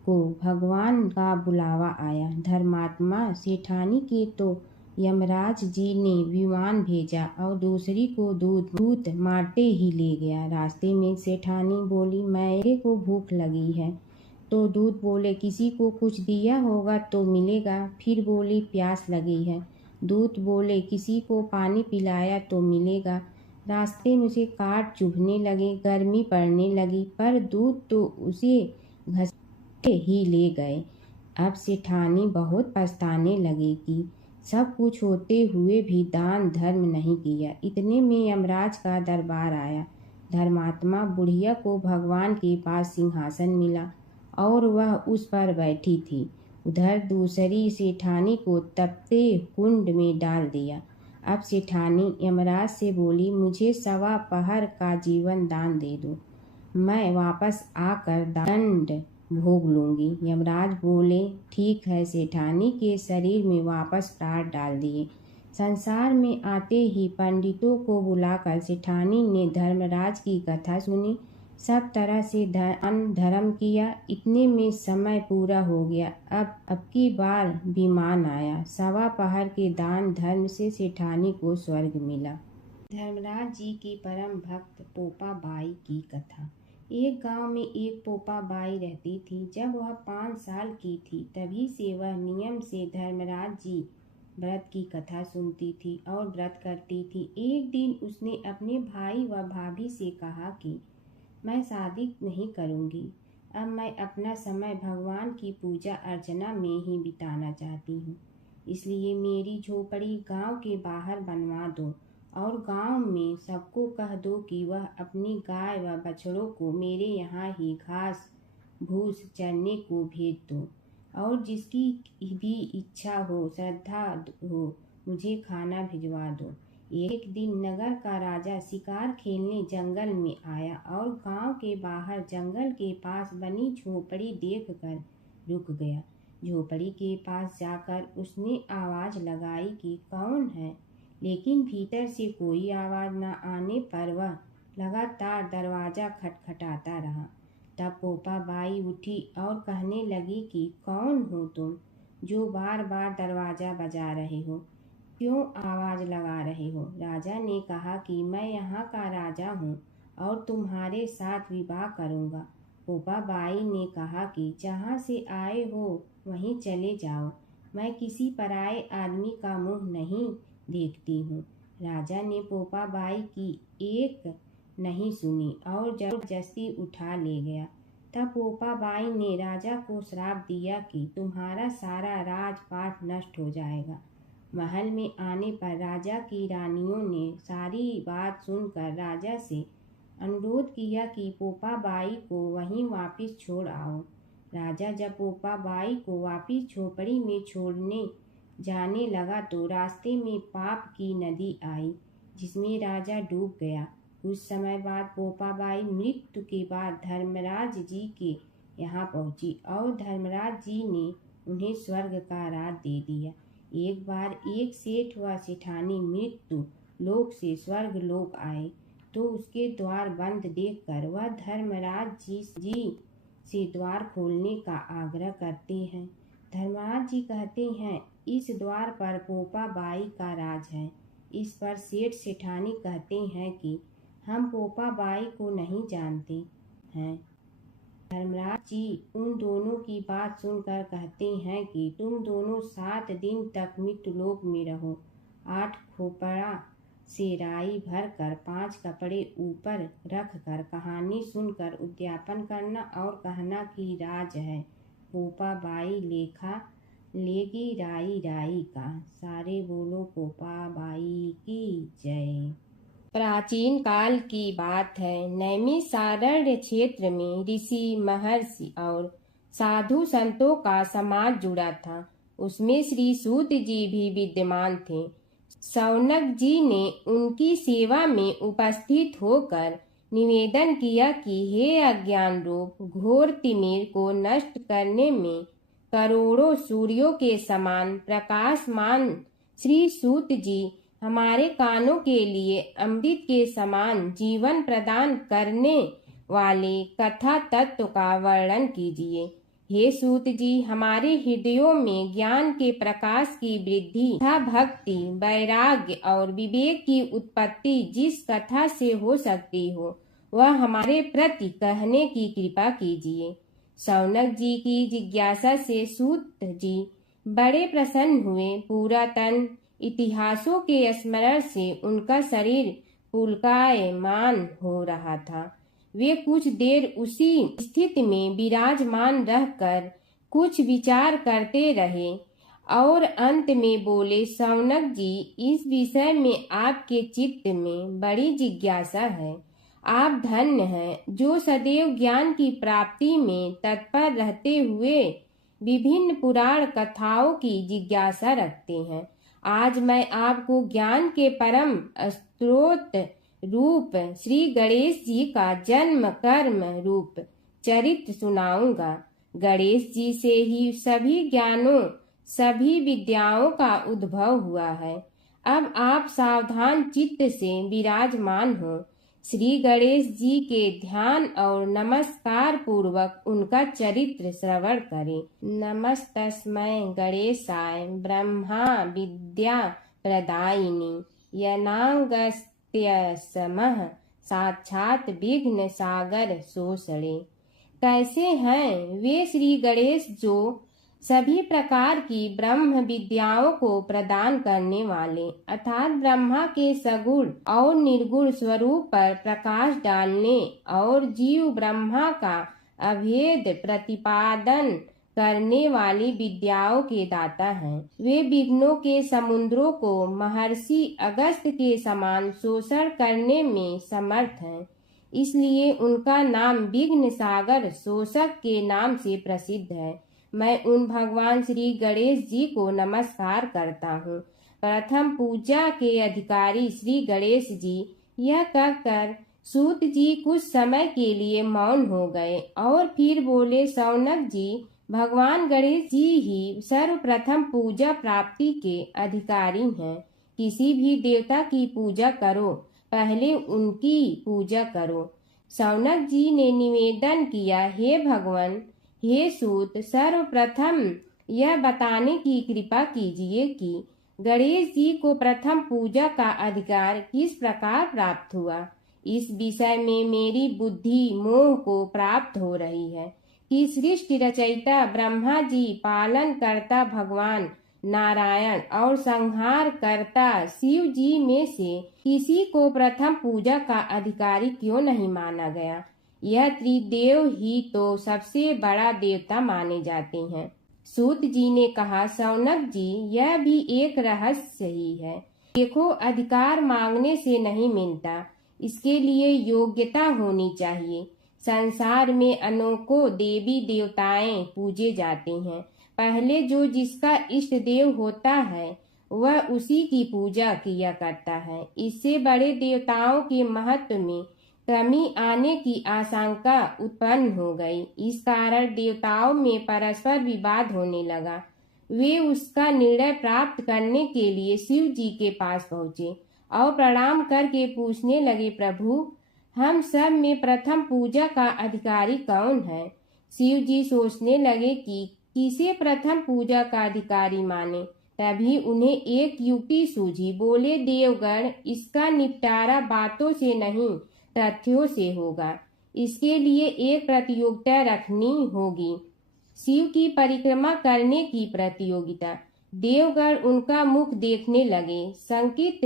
को भगवान का बुलावा आया। धर्मात्मा सेठानी के तो यमराज जी ने विमान भेजा और दूसरी को दूत मारते ही ले गया। रास्ते में सेठानी बोली, मेरे को भूख लगी है। तो दूत बोले, किसी को कुछ दिया होगा तो मिलेगा। फिर बोली, प्यास लगी है। दूत बोले, किसी को पानी पिलाया तो मिलेगा। रास्ते में उसे काट चुभने लगे, गर्मी पड़ने लगी, पर दूत तो उसे घसीटे ही ले गए। अब सेठानी बहुत पछताने लगी कि सब कुछ होते हुए भी दान धर्म नहीं किया। इतने में यमराज का दरबार आया। धर्मात्मा बुढ़िया को भगवान के पास सिंहासन मिला और वह उस पर बैठी थी। उधर दूसरी सेठानी को तपते कुंड में डाल दिया। अब सेठानी यमराज से बोली, मुझे 1.25 पहर का जीवन दान दे दो, मैं वापस आकर दंड भोग लूंगी। यमराज बोले, ठीक है। सेठानी के शरीर में वापस प्राण डाल दिए। संसार में आते ही पंडितों को बुलाकर सेठानी ने धर्मराज की कथा सुनी, सब तरह से धर्म किया। इतने में समय पूरा हो गया। अब की बार विमान आया। 1.25 पहर के दान धर्म से सेठानी को स्वर्ग मिला। धर्मराज जी की परम भक्त पोपा बाई की कथा। एक गांव में एक पोपा बाई रहती थी। जब वह 5 साल की थी तभी से वह नियम से धर्मराज जी व्रत की कथा सुनती थी और व्रत करती थी। एक दिन उसने अपने भाई व भाभी से कहा कि मैं शादी नहीं करूंगी, अब मैं अपना समय भगवान की पूजा अर्चना में ही बिताना चाहती हूँ। इसलिए मेरी झोपड़ी गांव के बाहर बनवा दो और गांव में सबको कह दो कि वह अपनी गाय व बछड़ों को मेरे यहाँ ही घास भूस चरने को भेज दो और जिसकी भी इच्छा हो, श्रद्धा हो, मुझे खाना भिजवा दो। एक दिन नगर का राजा शिकार खेलने जंगल में आया और गांव के बाहर जंगल के पास बनी झोपड़ी देखकर रुक गया। झोपड़ी के पास जाकर उसने आवाज लगाई कि कौन है, लेकिन भीतर से कोई आवाज न आने पर वह लगातार दरवाजा खटखटाता रहा। तब पोपा बाई उठी और कहने लगी कि कौन हो तुम जो बार बार दरवाजा बजा रहे हो, क्यों आवाज लगा रहे हो? राजा ने कहा कि मैं यहाँ का राजा हूँ और तुम्हारे साथ विवाह करूँगा। पोपा बाई ने कहा कि जहाँ से आए हो वहीं चले जाओ, मैं किसी पराये आदमी का मुंह नहीं देखती हूँ। राजा ने पोपा बाई की एक नहीं सुनी और जबरदस्ती उठा ले गया। तब पोपा बाई ने राजा को श्राप दिया कि तुम्हारा सारा राजपाट नष्ट हो जाएगा। महल में आने पर राजा की रानियों ने सारी बात सुनकर राजा से अनुरोध किया कि पोपा बाई को वहीं वापस छोड़ आओ। राजा जब पोपा बाई को वापिस झोपड़ी में छोड़ने जाने लगा तो रास्ते में पाप की नदी आई, जिसमें राजा डूब गया। कुछ समय बाद पोपाबाई मृत्यु के बाद धर्मराज जी के यहाँ पहुंची और धर्मराज जी ने उन्हें स्वर्ग का राज दे दिया। एक बार एक सेठ व सेठानी मृत्यु लोक से स्वर्ग लोक आए तो उसके द्वार बंद देखकर वह धर्मराज जी से द्वार खोलने का आग्रह करते हैं। धर्मराज जी कहते हैं, इस द्वार पर पोपाबाई का राज है। इस पर सेठ सेठानी कहते हैं कि हम पोपाबाई को नहीं जानते हैं। धर्मराज जी उन दोनों की बात सुनकर कहते हैं कि तुम दोनों 7 दिन तक मृत्युलोक में रहो। 8 खोपड़ा से राई भरकर 5 कपड़े ऊपर रखकर कहानी सुनकर उद्यापन करना और कहना कि राज है पोपाबाई लेखा लेगी राई राई का। सारे बोलो पोपाबाई की जय। प्राचीन काल की बात है। नैमिषारण्य क्षेत्र में ऋषि महर्षि और साधु संतों का समाज जुड़ा था। उसमें श्री सूत जी भी विद्यमान थे। शौनक जी ने उनकी सेवा में उपस्थित होकर निवेदन किया कि हे अज्ञान रूप घोर तिमिर को नष्ट करने में करोड़ों सूर्यों के समान प्रकाशमान श्री सूत जी हमारे कानों के लिए अमृत के समान जीवन प्रदान करने वाले कथा तत्व का वर्णन कीजिए। हे सूत जी, हमारे हृदयों में ज्ञान के प्रकाश की वृद्धि तथा भक्ति, वैराग्य और विवेक की उत्पत्ति जिस कथा से हो सकती हो वह हमारे प्रति कहने की कृपा कीजिए। शौनक जी की जिज्ञासा से सूत जी बड़े प्रसन्न हुए। पुरातन इतिहासों के स्मरण से उनका शरीर पुलकायमान हो रहा था। वे कुछ देर उसी स्थिति में विराजमान रहकर कुछ विचार करते रहे और अंत में बोले, शौनक जी, इस विषय में आपके चित्त में बड़ी जिज्ञासा है। आप धन्य हैं जो सदैव ज्ञान की प्राप्ति में तत्पर रहते हुए विभिन्न पुराण कथाओं की जिज्ञासा रखते हैं। आज मैं आपको ज्ञान के परम स्रोत रूप श्री गणेश जी का जन्म कर्म रूप चरित्र सुनाऊंगा। गणेश जी से ही सभी ज्ञानों सभी विद्याओं का उद्भव हुआ है। अब आप सावधान चित्त से विराजमान हो। श्री गणेश जी के ध्यान और नमस्कार पूर्वक उनका चरित्र श्रवण करें। नमस्तस्मै गणेशाय ब्रह्मा विद्या प्रदायिनी यनागस्त्यसमः साक्षात विघ्न सागर सोषणे। कैसे हैं वे श्री गणेश जो सभी प्रकार की ब्रह्म विद्याओं को प्रदान करने वाले अर्थात ब्रह्मा के सगुण और निर्गुण स्वरूप पर प्रकाश डालने और जीव ब्रह्मा का अभेद प्रतिपादन करने वाली विद्याओं के दाता हैं। वे विघ्नों के समुद्रों को महर्षि अगस्त्य के समान शोषण करने में समर्थ हैं। इसलिए उनका नाम विघ्न सागर शोषक के नाम से प्रसिद्ध है। मैं उन भगवान श्री गणेश जी को नमस्कार करता हूँ। प्रथम पूजा के अधिकारी श्री गणेश जी यह कहकर सूत जी कुछ समय के लिए मौन हो गए और फिर बोले, शौनक जी, भगवान गणेश जी ही सर्वप्रथम पूजा प्राप्ति के अधिकारी हैं। किसी भी देवता की पूजा करो, पहले उनकी पूजा करो। शौनक जी ने निवेदन किया, हे भगवान, हे सूत, सर्वप्रथम यह बताने की कृपा कीजिए कि गणेश जी को प्रथम पूजा का अधिकार किस प्रकार प्राप्त हुआ। इस विषय में मेरी बुद्धि मोह को प्राप्त हो रही है कि सृष्टि रचयिता ब्रह्मा जी, पालन करता भगवान नारायण और संहार करता शिव जी में से किसी को प्रथम पूजा का अधिकारी क्यों नहीं माना गया। यह त्रिदेव ही तो सबसे बड़ा देवता माने जाते हैं। सूत जी ने कहा, शौनक जी, यह भी एक रहस्य ही है। देखो, अधिकार मांगने से नहीं मिलता, इसके लिए योग्यता होनी चाहिए। संसार में अनेकों देवी देवताएं पूजे जाते हैं। पहले जो जिसका इष्ट देव होता है वह उसी की पूजा किया करता है। इससे बड़े देवताओं के महत्व में कमी आने की आशंका उत्पन्न हो गई। इस कारण देवताओं में परस्पर विवाद होने लगा। वे उसका निर्णय प्राप्त करने के लिए शिव जी के पास पहुँचे और प्रणाम करके पूछने लगे, प्रभु हम सब में प्रथम पूजा का अधिकारी कौन है? शिव जी सोचने लगे कि किसे प्रथम पूजा का अधिकारी माने। तभी उन्हें एक युक्ति सूझी। बोले, देवगण, इसका निपटारा बातों से नहीं तथ्यों से होगा। इसके लिए एक प्रतियोगिता रखनी होगी, शिव की परिक्रमा करने की प्रतियोगिता। देवगण उनका मुख देखने लगे, शंकित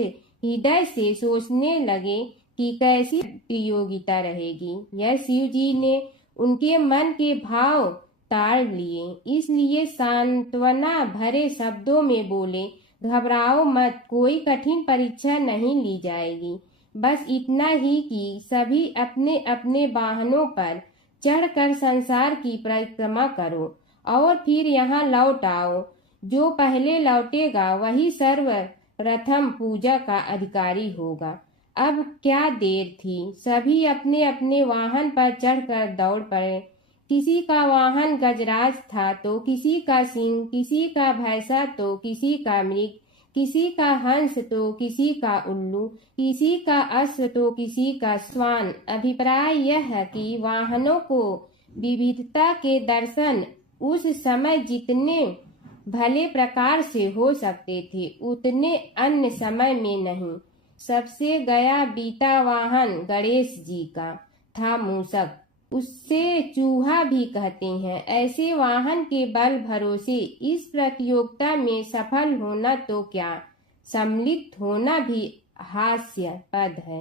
हृदय से सोचने लगे कि कैसी प्रतियोगिता रहेगी। यह शिव जी ने उनके मन के भाव ताड़ लिए, इसलिए सांत्वना भरे शब्दों में बोले, घबराओ मत, कोई कठिन परीक्षा नहीं ली जाएगी। बस इतना ही कि सभी अपने अपने वाहनों पर चढ़कर संसार की परिक्रमा करो और फिर यहाँ लौट आओ। जो पहले लौटेगा वही सर्वप्रथम पूजा का अधिकारी होगा। अब क्या देर थी, सभी अपने अपने वाहन पर चढ़कर दौड़ पड़े। किसी का वाहन गजराज था तो किसी का सिंह, किसी का भैंसा तो किसी का मृग, किसी का हंस तो किसी का उल्लू, किसी का अश्व तो किसी का श्वान। अभिप्राय यह है कि वाहनों को विविधता के दर्शन उस समय जितने भले प्रकार से हो सकते थे उतने अन्य समय में नहीं। सबसे गया बीता वाहन गणेश जी का था मूषक, उससे चूहा भी कहते हैं। ऐसे वाहन के बल भरोसे इस प्रतियोगिता में सफल होना तो क्या, सम्मिलित होना भी हास्यास्पद है।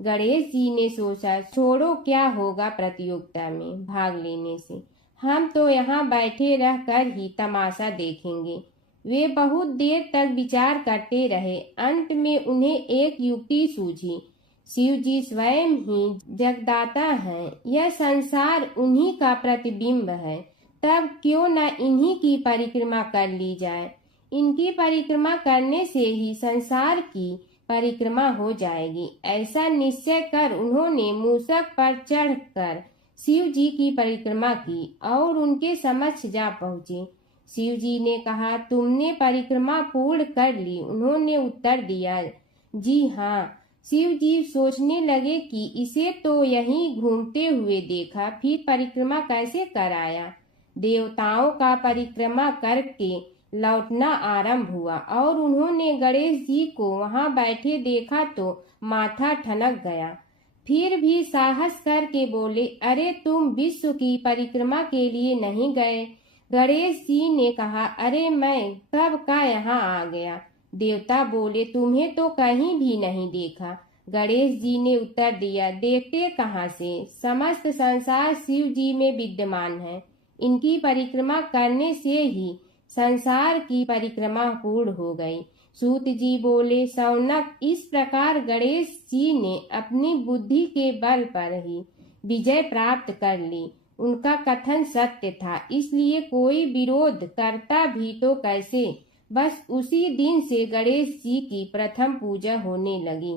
गणेश जी ने सोचा, छोड़ो, क्या होगा प्रतियोगिता में भाग लेने से, हम तो यहाँ बैठे रहकर ही तमाशा देखेंगे। वे बहुत देर तक विचार करते रहे। अंत में उन्हें एक युक्ति सूझी। शिव जी स्वयं ही जगदाता हैं, यह संसार उन्हीं का प्रतिबिंब है, तब क्यों न इन्हीं की परिक्रमा कर ली जाए। इनकी परिक्रमा करने से ही संसार की परिक्रमा हो जाएगी। ऐसा निश्चय कर उन्होंने मूषक पर चढ़कर शिव जी की परिक्रमा की और उनके समक्ष जा पहुँचे। शिव जी ने कहा, तुमने परिक्रमा पूर्ण कर ली? उन्होंने उत्तर दिया, जी हाँ। शिव जी सोचने लगे कि इसे तो यहीं घूमते हुए देखा, फिर परिक्रमा कैसे कर आया। देवताओं का परिक्रमा करके लौटना आरंभ हुआ और उन्होंने गणेश जी को वहां बैठे देखा तो माथा ठनक गया। फिर भी साहस करके बोले, अरे तुम विश्व की परिक्रमा के लिए नहीं गए? गणेश जी ने कहा, अरे मैं कब का यहाँ आ गया। देवता बोले, तुम्हें तो कहीं भी नहीं देखा। गणेश जी ने उत्तर दिया, देखते कहाँ से, समस्त संसार शिव जी में विद्यमान है। इनकी परिक्रमा करने से ही संसार की परिक्रमा पूर्ण हो गई। सूत जी बोले, शौनक, इस प्रकार गणेश जी ने अपनी बुद्धि के बल पर ही विजय प्राप्त कर ली। उनका कथन सत्य था, इसलिए कोई विरोध करता भी तो कैसे। बस उसी दिन से गणेश जी की प्रथम पूजा होने लगी।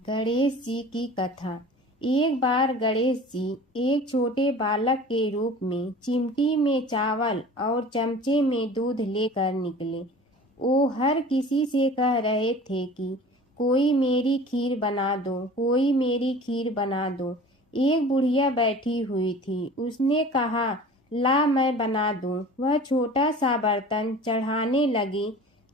गणेश जी की कथा। एक बार गणेश जी एक छोटे बालक के रूप में चिमटी में चावल और चमचे में दूध लेकर निकले। वो हर किसी से कह रहे थे कि कोई मेरी खीर बना दो, कोई मेरी खीर बना दो। एक बुढ़िया बैठी हुई थी, उसने कहा, ला मैं बना दूं। वह छोटा सा बर्तन चढ़ाने लगी।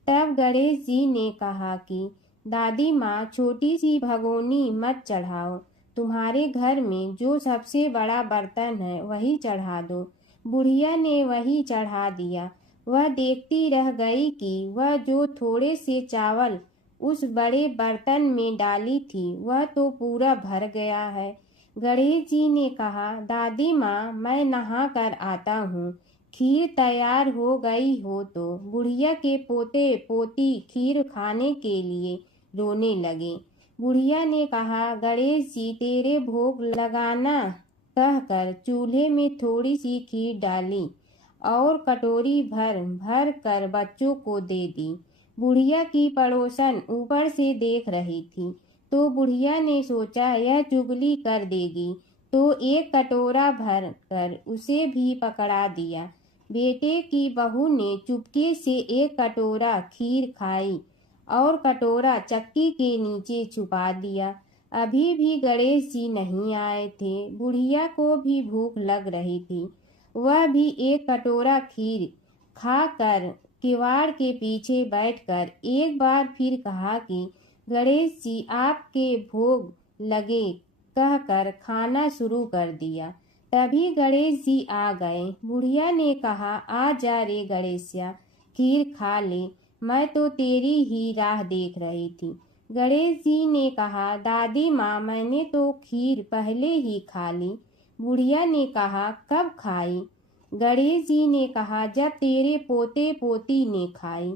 तब गणेश जी ने कहा कि दादी माँ, छोटी सी भगोनी मत चढ़ाओ, तुम्हारे घर में जो सबसे बड़ा बर्तन है वही चढ़ा दो। बुढ़िया ने वही चढ़ा दिया। वह देखती रह गई कि वह जो थोड़े से चावल उस बड़े बर्तन में डाली थी वह तो पूरा भर गया है। गणेश जी ने कहा, दादी माँ, मैं नहा कर आता हूँ, खीर तैयार हो गई हो तो। बुढ़िया के पोते पोती खीर खाने के लिए रोने लगे। बुढ़िया ने कहा, गणेश जी तेरे भोग लगाना कहकर चूल्हे में थोड़ी सी खीर डाली और कटोरी भर भर कर बच्चों को दे दी। बुढ़िया की पड़ोसन ऊपर से देख रही थी, तो बुढ़िया ने सोचा यह चुगली कर देगी, तो एक कटोरा भर कर उसे भी पकड़ा दिया। बेटे की बहू ने चुपके से एक कटोरा खीर खाई और कटोरा चक्की के नीचे छुपा दिया। अभी भी गणेश जी नहीं आए थे। बुढ़िया को भी भूख लग रही थी। वह भी एक कटोरा खीर खाकर किवाड़ के पीछे बैठकर एक बार फिर कहा कि गणेश जी आपके भोग लगे कहकर खाना शुरू कर दिया। तभी गणेश जी आ गए। बुढ़िया ने कहा, आ जा रे गणेशिया, खीर खा ले, मैं तो तेरी ही राह देख रही थी। गणेश जी ने कहा, दादी माँ मैंने तो खीर पहले ही खा ली। बुढ़िया ने कहा, कब खाई? गणेश जी ने कहा, जब तेरे पोते पोती ने खाई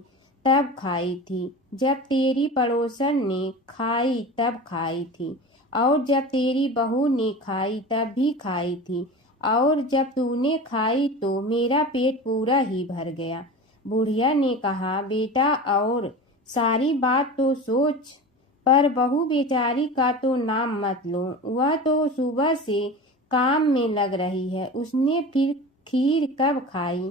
तब खाई थी, जब तेरी पड़ोसन ने खाई तब खाई थी, और जब तेरी बहू ने खाई तब भी खाई थी, और जब तूने खाई तो मेरा पेट पूरा ही भर गया। बुढ़िया ने कहा, बेटा और सारी बात तो सोच, पर बहू बेचारी का तो नाम मत लो। वह तो सुबह से काम में लग रही है, उसने फिर खीर कब खाई?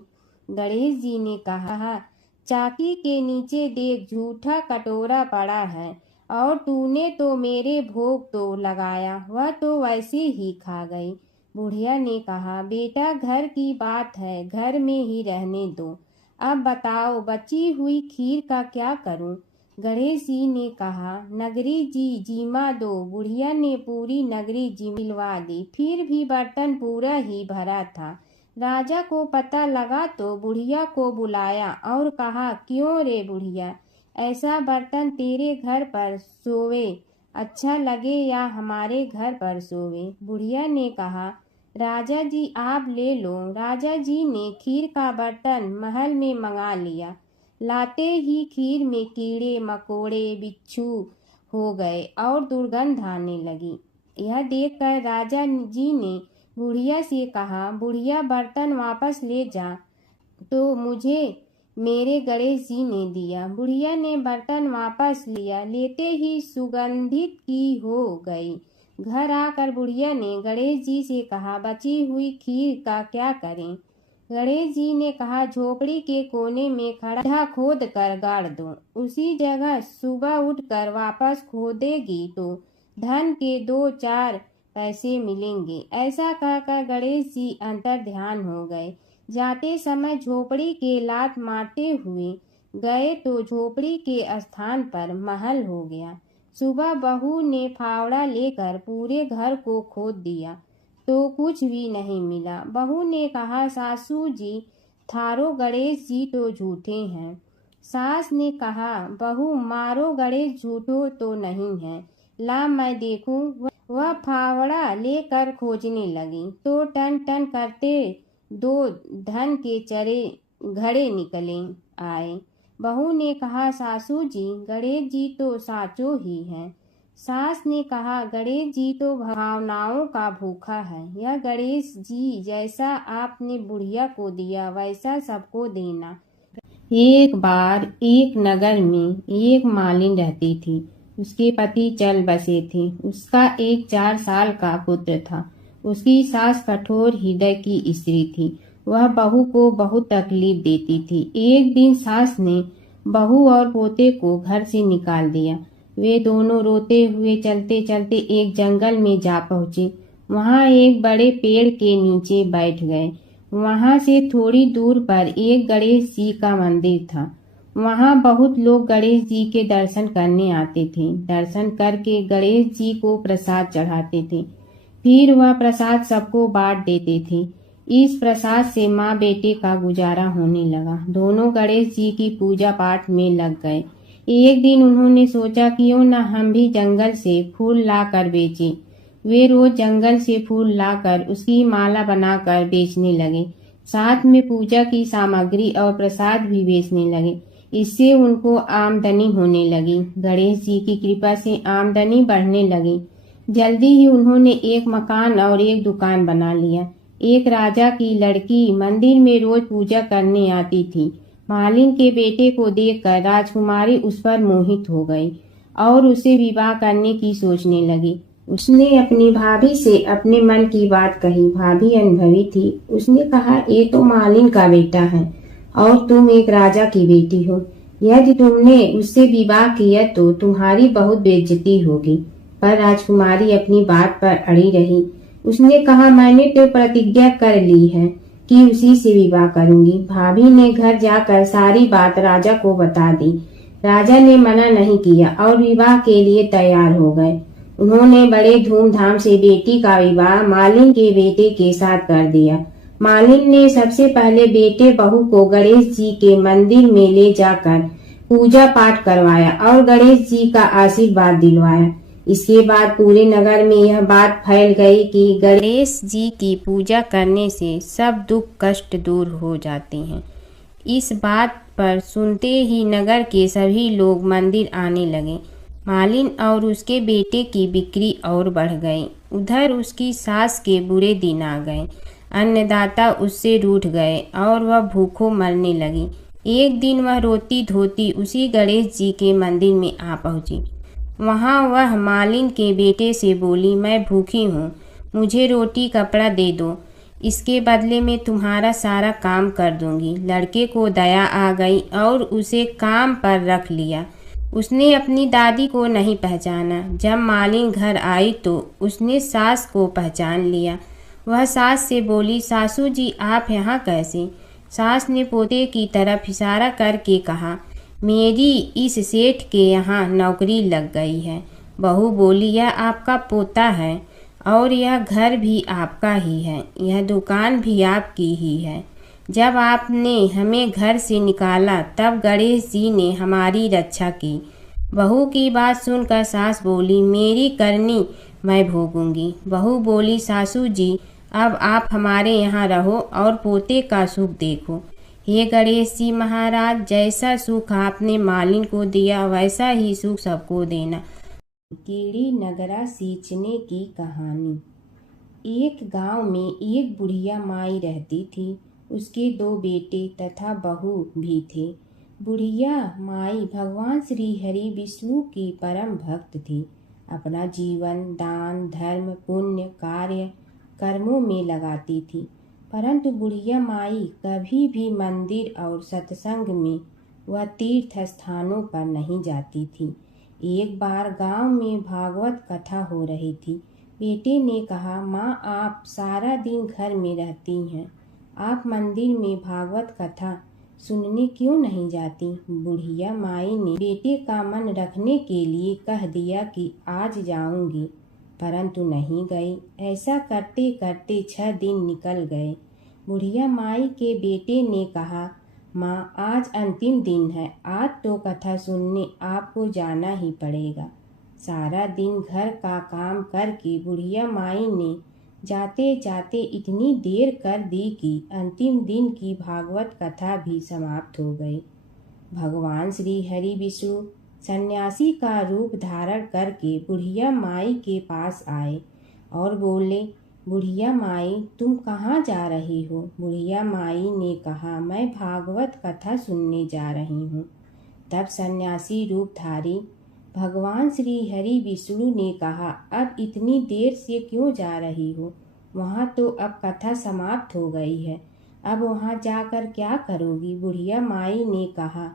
गणेश जी ने कहा, चाकी के नीचे देख झूठा कटोरा पड़ा है, और तूने तो मेरे भोग तो लगाया, वह तो वैसे ही खा गई। बुढ़िया ने कहा, बेटा घर की बात है, घर में ही रहने दो। अब बताओ बची हुई खीर का क्या करूं? गणेश जी ने कहा, नगरी जी जीमा दो। बुढ़िया ने पूरी नगरी जिलवा दी, फिर भी बर्तन पूरा ही भरा था। राजा को पता लगा तो बुढ़िया को बुलाया और कहा, क्यों रे बुढ़िया, ऐसा बर्तन तेरे घर पर सोवे अच्छा लगे या हमारे घर पर सोवे? बुढ़िया ने कहा, राजा जी आप ले लो। राजा जी ने खीर का बर्तन महल में मंगा लिया। लाते ही खीर में कीड़े मकोड़े बिच्छू हो गए और दुर्गंध आने लगी। यह देखकर राजा जी ने बुढ़िया से कहा, बुढ़िया बर्तन वापस ले जा, तो मुझे मेरे गणेश जी ने दिया। बुढ़िया ने बर्तन वापस लिया, लेते ही सुगंधित की हो गई। घर आकर बुढ़िया ने गणेश जी से कहा, बची हुई खीर का क्या करें? गणेश जी ने कहा, झोपड़ी के कोने में खड्डा खोद कर गाड़ दो, उसी जगह सुबह उठकर वापस खोदेगी तो धन के 2-4 पैसे मिलेंगे। ऐसा कहकर गणेश जी अंतर ध्यान हो गए। जाते समय झोपड़ी के लात मारते हुए गए तो झोपड़ी के स्थान पर महल हो गया। सुबह बहू ने फावड़ा लेकर पूरे घर को खोद दिया तो कुछ भी नहीं मिला। बहू ने कहा, सासू जी थारो गणेश जी तो झूठे हैं। सास ने कहा, बहू मारो गणेश झूठो तो नहीं है, ला मैं देखूं। वह फावड़ा लेकर खोजने लगी तो टन टन करते 2 धन के घड़े निकले आए। बहू ने कहा, सासू जी गणेश जी तो साचो ही हैं। सास ने कहा, गणेश जी तो भावनाओं का भूखा है। यह गणेश जी जैसा आपने बुढ़िया को दिया वैसा सबको देना। एक बार एक नगर में एक मालिन रहती थी। उसके पति चल बसे थे। उसका एक 4 साल का पुत्र था। उसकी सास कठोर हृदय की स्त्री थी। वह बहू को बहुत तकलीफ देती थी। एक दिन सास ने बहू और पोते को घर से निकाल दिया। वे दोनों रोते हुए चलते चलते एक जंगल में जा पहुंचे। वहां एक बड़े पेड़ के नीचे बैठ गए। वहां से थोड़ी दूर पर एक गणेश जी का मंदिर था। वहां बहुत लोग गणेश जी के दर्शन करने आते थे। दर्शन करके गणेश जी को प्रसाद चढ़ाते थे। फिर वह प्रसाद सबको बांट देते थे। इस प्रसाद से माँ बेटे का गुजारा होने लगा। दोनों गणेश जी की पूजा पाठ में लग गए। एक दिन उन्होंने सोचा, क्यों न हम भी जंगल से फूल लाकर बेचें। वे रोज जंगल से फूल लाकर उसकी माला बनाकर बेचने लगे। साथ में पूजा की सामग्री और प्रसाद भी बेचने लगे। इससे उनको आमदनी होने लगी। गणेश जी की कृपा से आमदनी बढ़ने लगी। जल्दी ही उन्होंने एक मकान और एक दुकान बना लिया। एक राजा की लड़की मंदिर में रोज पूजा करने आती थी। मालिन के बेटे को देखकर राजकुमारी उस पर मोहित हो गई और उसे विवाह करने की सोचने लगी। उसने अपनी भाभी से अपने मन की बात कही। भाभी अनुभवी थी। उसने कहा, ये तो मालिन का बेटा है और तुम एक राजा की बेटी हो। यदि तुमने उससे विवाह किया तो तुम्हारी बहुत बेइज्जती होगी। पर राजकुमारी अपनी बात पर अड़ी रही। उसने कहा, मैंने तो प्रतिज्ञा कर ली है कि उसी से विवाह करूंगी। भाभी ने घर जाकर सारी बात राजा को बता दी। राजा ने मना नहीं किया और विवाह के लिए तैयार हो गए। उन्होंने बड़े धूमधाम से बेटी का विवाह मालिन के बेटे के साथ कर दिया। मालिन ने सबसे पहले बेटे बहू को गणेश जी के मंदिर में ले जाकर पूजा पाठ करवाया और गणेश जी का आशीर्वाद दिलवाया। इसके बाद पूरे नगर में यह बात फैल गई कि गणेश जी की पूजा करने से सब दुख कष्ट दूर हो जाते हैं। इस बात पर सुनते ही नगर के सभी लोग मंदिर आने लगे। मालिन और उसके बेटे की बिक्री और बढ़ गई। उधर उसकी सास के बुरे दिन आ गए। अन्नदाता उससे रूठ गए और वह भूखों मरने लगी। एक दिन वह रोती धोती उसी गणेश जी के मंदिर में आ पहुंची। वहां वह मालिन के बेटे से बोली, मैं भूखी हूँ, मुझे रोटी कपड़ा दे दो, इसके बदले में तुम्हारा सारा काम कर दूंगी। लड़के को दया आ गई और उसे काम पर रख लिया। उसने अपनी दादी को नहीं पहचाना। जब मालिन घर आई तो उसने सास को पहचान लिया। वह सास से बोली, सासू जी आप यहाँ कैसे? सास ने पोते की तरफ इशारा करके कहा, मेरी इस सेठ के यहाँ नौकरी लग गई है। बहू बोली, यह आपका पोता है और यह घर भी आपका ही है, यह दुकान भी आपकी ही है। जब आपने हमें घर से निकाला तब गणेश जी ने हमारी रक्षा की। बहू की बात सुनकर सास बोली, मेरी करनी मैं भोगूंगी। बहू बोली, सासू जी अब आप हमारे यहाँ रहो और पोते का सुख देखो। हे गणेश जी महाराज, जैसा सुख आपने मालिन को दिया वैसा ही सुख सबको देना। कीड़ी नगरा सींचने की कहानी। एक गांव में एक बुढ़िया माई रहती थी। उसके 2 बेटे तथा बहू भी थे। बुढ़िया माई भगवान श्री हरि विष्णु की परम भक्त थी। अपना जीवन दान धर्म पुण्य कार्य कर्मों में लगाती थी। परंतु बुढ़िया माई कभी भी मंदिर और सत्संग में व तीर्थ स्थानों पर नहीं जाती थी। एक बार गांव में भागवत कथा हो रही थी। बेटे ने कहा, माँ आप सारा दिन घर में रहती हैं, आप मंदिर में भागवत कथा सुनने क्यों नहीं जाती? बुढ़िया माई ने बेटे का मन रखने के लिए कह दिया कि आज जाऊंगी, परंतु नहीं गई। ऐसा करते करते 6 दिन निकल गए। बुढ़िया माई के बेटे ने कहा, माँ आज अंतिम दिन है, आज तो कथा सुनने आपको जाना ही पड़ेगा। सारा दिन घर का काम करके बुढ़िया माई ने जाते जाते इतनी देर कर दी कि अंतिम दिन की भागवत कथा भी समाप्त हो गई। भगवान श्री हरि विष्णु सन्यासी का रूप धारण करके बुढ़िया माई के पास आए और बोले, बुढ़िया माई तुम कहाँ जा रही हो? बुढ़िया माई ने कहा, मैं भागवत कथा सुनने जा रही हूँ। तब सन्यासी रूपधारी भगवान श्री हरि विष्णु ने कहा, अब इतनी देर से क्यों जा रही हो? वहाँ तो अब कथा समाप्त हो गई है, अब वहाँ जाकर क्या करोगी? बुढ़िया माई ने कहा,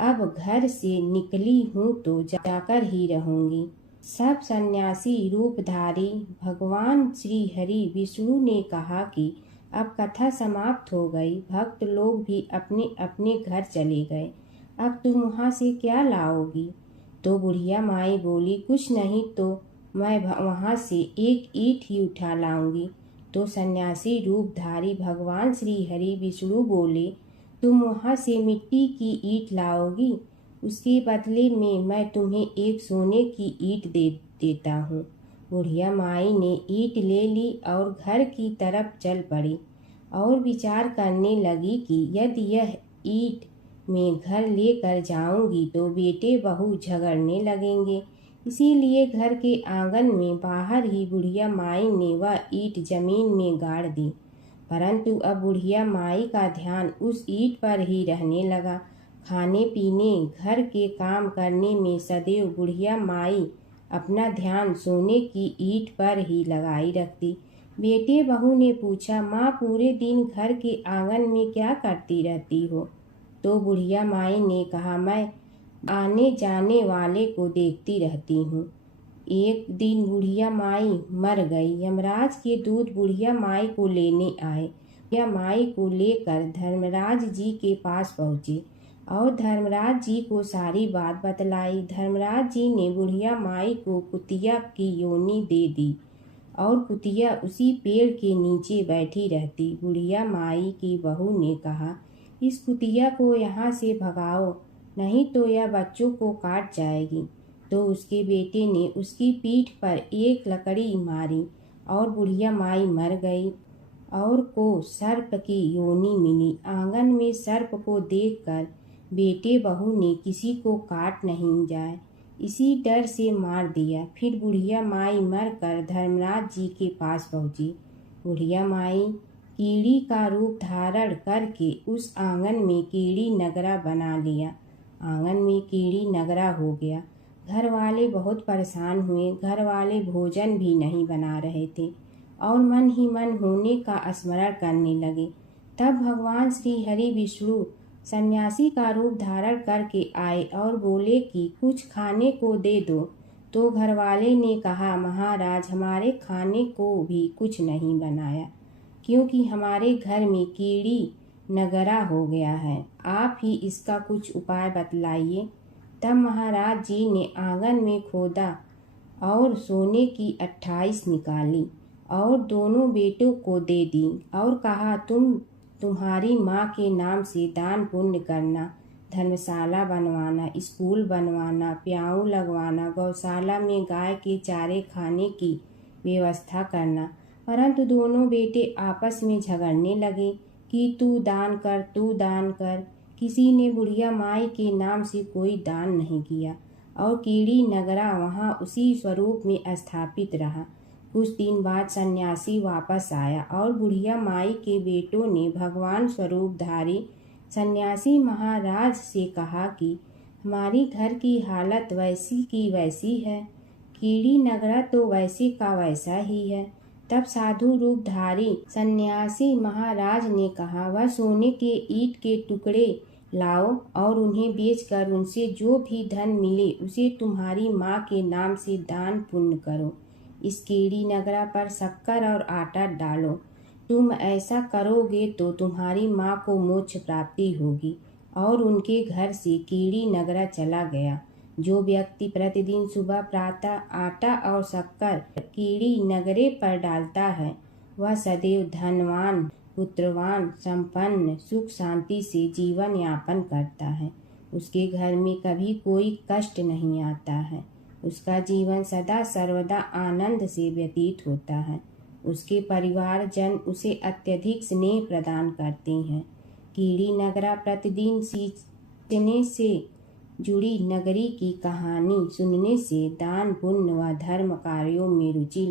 अब घर से निकली हूँ तो जाकर ही रहूंगी। सब सन्यासी रूपधारी भगवान श्री हरि विष्णु ने कहा कि अब कथा समाप्त हो गई, भक्त लोग भी अपने अपने घर चले गए, अब तुम वहाँ से क्या लाओगी? तो बुढ़िया माई बोली, कुछ नहीं तो मैं वहाँ से एक ईंट ही उठा लाऊंगी। तो सन्यासी रूपधारी भगवान श्री हरि विष्णु बोले, तुम वहाँ से मिट्टी की ईंट लाओगी, उसके बदले में मैं तुम्हें एक सोने की ईंट देता हूँ। बुढ़िया माई ने ईंट ले ली और घर की तरफ चल पड़ी और विचार करने लगी कि यदि यह ईंट मैं घर लेकर जाऊंगी तो बेटे बहू झगड़ने लगेंगे। इसीलिए घर के आंगन में बाहर ही बुढ़िया माई ने वह ईंट जमीन में गाड़ दी। परंतु अब बुढ़िया माई का ध्यान उस ईंट पर ही रहने लगा। खाने पीने घर के काम करने में सदैव बुढ़िया माई अपना ध्यान सोने की ईंट पर ही लगाई रखती। बेटे बहू ने पूछा, माँ पूरे दिन घर के आंगन में क्या करती रहती हो? तो बुढ़िया माई ने कहा, मैं आने जाने वाले को देखती रहती हूँ। एक दिन बुढ़िया माई मर गई। यमराज के दूत बुढ़िया माई को लेने आए। बुढ़िया माई को लेकर धर्मराज जी के पास पहुँचे और धर्मराज जी को सारी बात बतलाई। धर्मराज जी ने बुढ़िया माई को कुतिया की योनि दे दी और कुतिया उसी पेड़ के नीचे बैठी रहती। बुढ़िया माई की बहू ने कहा, इस कुतिया को यहाँ से भगाओ, नहीं तो यह बच्चों को काट जाएगी। तो उसके बेटे ने उसकी पीठ पर एक लकड़ी मारी और बुढ़िया माई मर गई और को सर्प की योनि मिली। आंगन में सर्प को देखकर बेटे बहू ने किसी को काट नहीं जाए इसी डर से मार दिया। फिर बुढ़िया माई मरकर धर्मराज जी के पास पहुंची। बुढ़िया माई कीड़ी का रूप धारण करके उस आंगन में कीड़ी नगरा बना लिया। आंगन में कीड़ी नगरा हो गया। घर वाले बहुत परेशान हुए। घर वाले भोजन भी नहीं बना रहे थे और मन ही मन होने का स्मरण करने लगे। तब भगवान श्री हरि विष्णु सन्यासी का रूप धारण करके आए और बोले कि कुछ खाने को दे दो। तो घरवाले ने कहा, महाराज हमारे खाने को भी कुछ नहीं बनाया क्योंकि हमारे घर में कीड़ी नगरा हो गया है। आप ही इसका कुछ उपाय बतलाइए। तब महाराज जी ने आंगन में खोदा और सोने की 28 निकाली और दोनों बेटों को दे दी और कहा, तुम्हारी माँ के नाम से दान पुण्य करना, धर्मशाला बनवाना, स्कूल बनवाना, प्याऊ लगवाना, गौशाला में गाय के चारे खाने की व्यवस्था करना। परंतु दोनों बेटे आपस में झगड़ने लगे कि तू दान कर, तू दान कर। किसी ने बुढ़िया माई के नाम से कोई दान नहीं किया और कीड़ी नगरा वहाँ उसी स्वरूप में स्थापित रहा। कुछ दिन बाद सन्यासी वापस आया और बुढ़िया माई के बेटों ने भगवान स्वरूपधारी सन्यासी महाराज से कहा कि हमारी घर की हालत वैसी की वैसी है, कीड़ी नगरा तो वैसे का वैसा ही है। तब साधु रूपधारी सन्यासी महाराज ने कहा, वह सोने के ईंट के टुकड़े लाओ और उन्हें बेचकर उनसे जो भी धन मिले उसे तुम्हारी माँ के नाम से दान पुण्य करो। इस कीड़ी नगरा पर शक्कर और आटा डालो। तुम ऐसा करोगे तो तुम्हारी माँ को मोक्ष प्राप्ति होगी। और उनके घर से कीड़ी नगरा चला गया। जो व्यक्ति प्रतिदिन सुबह प्रातः आटा और शक्कर कीड़ी नगरे पर डालता है वह सदैव धनवान, पुत्रवान, संपन्न, सुख शांति से जीवन यापन करता है। उसके घर में कभी कोई कष्ट नहीं आता है। उसका जीवन सदा सर्वदा आनंद से व्यतीत होता है। उसके परिवारजन उसे अत्यधिक स्नेह प्रदान करते हैं। कीड़ी नगरा प्रतिदिन सींचने से जुड़ी नगरी की कहानी सुनने से, दान पुण्य व धर्म कार्यों में रुचि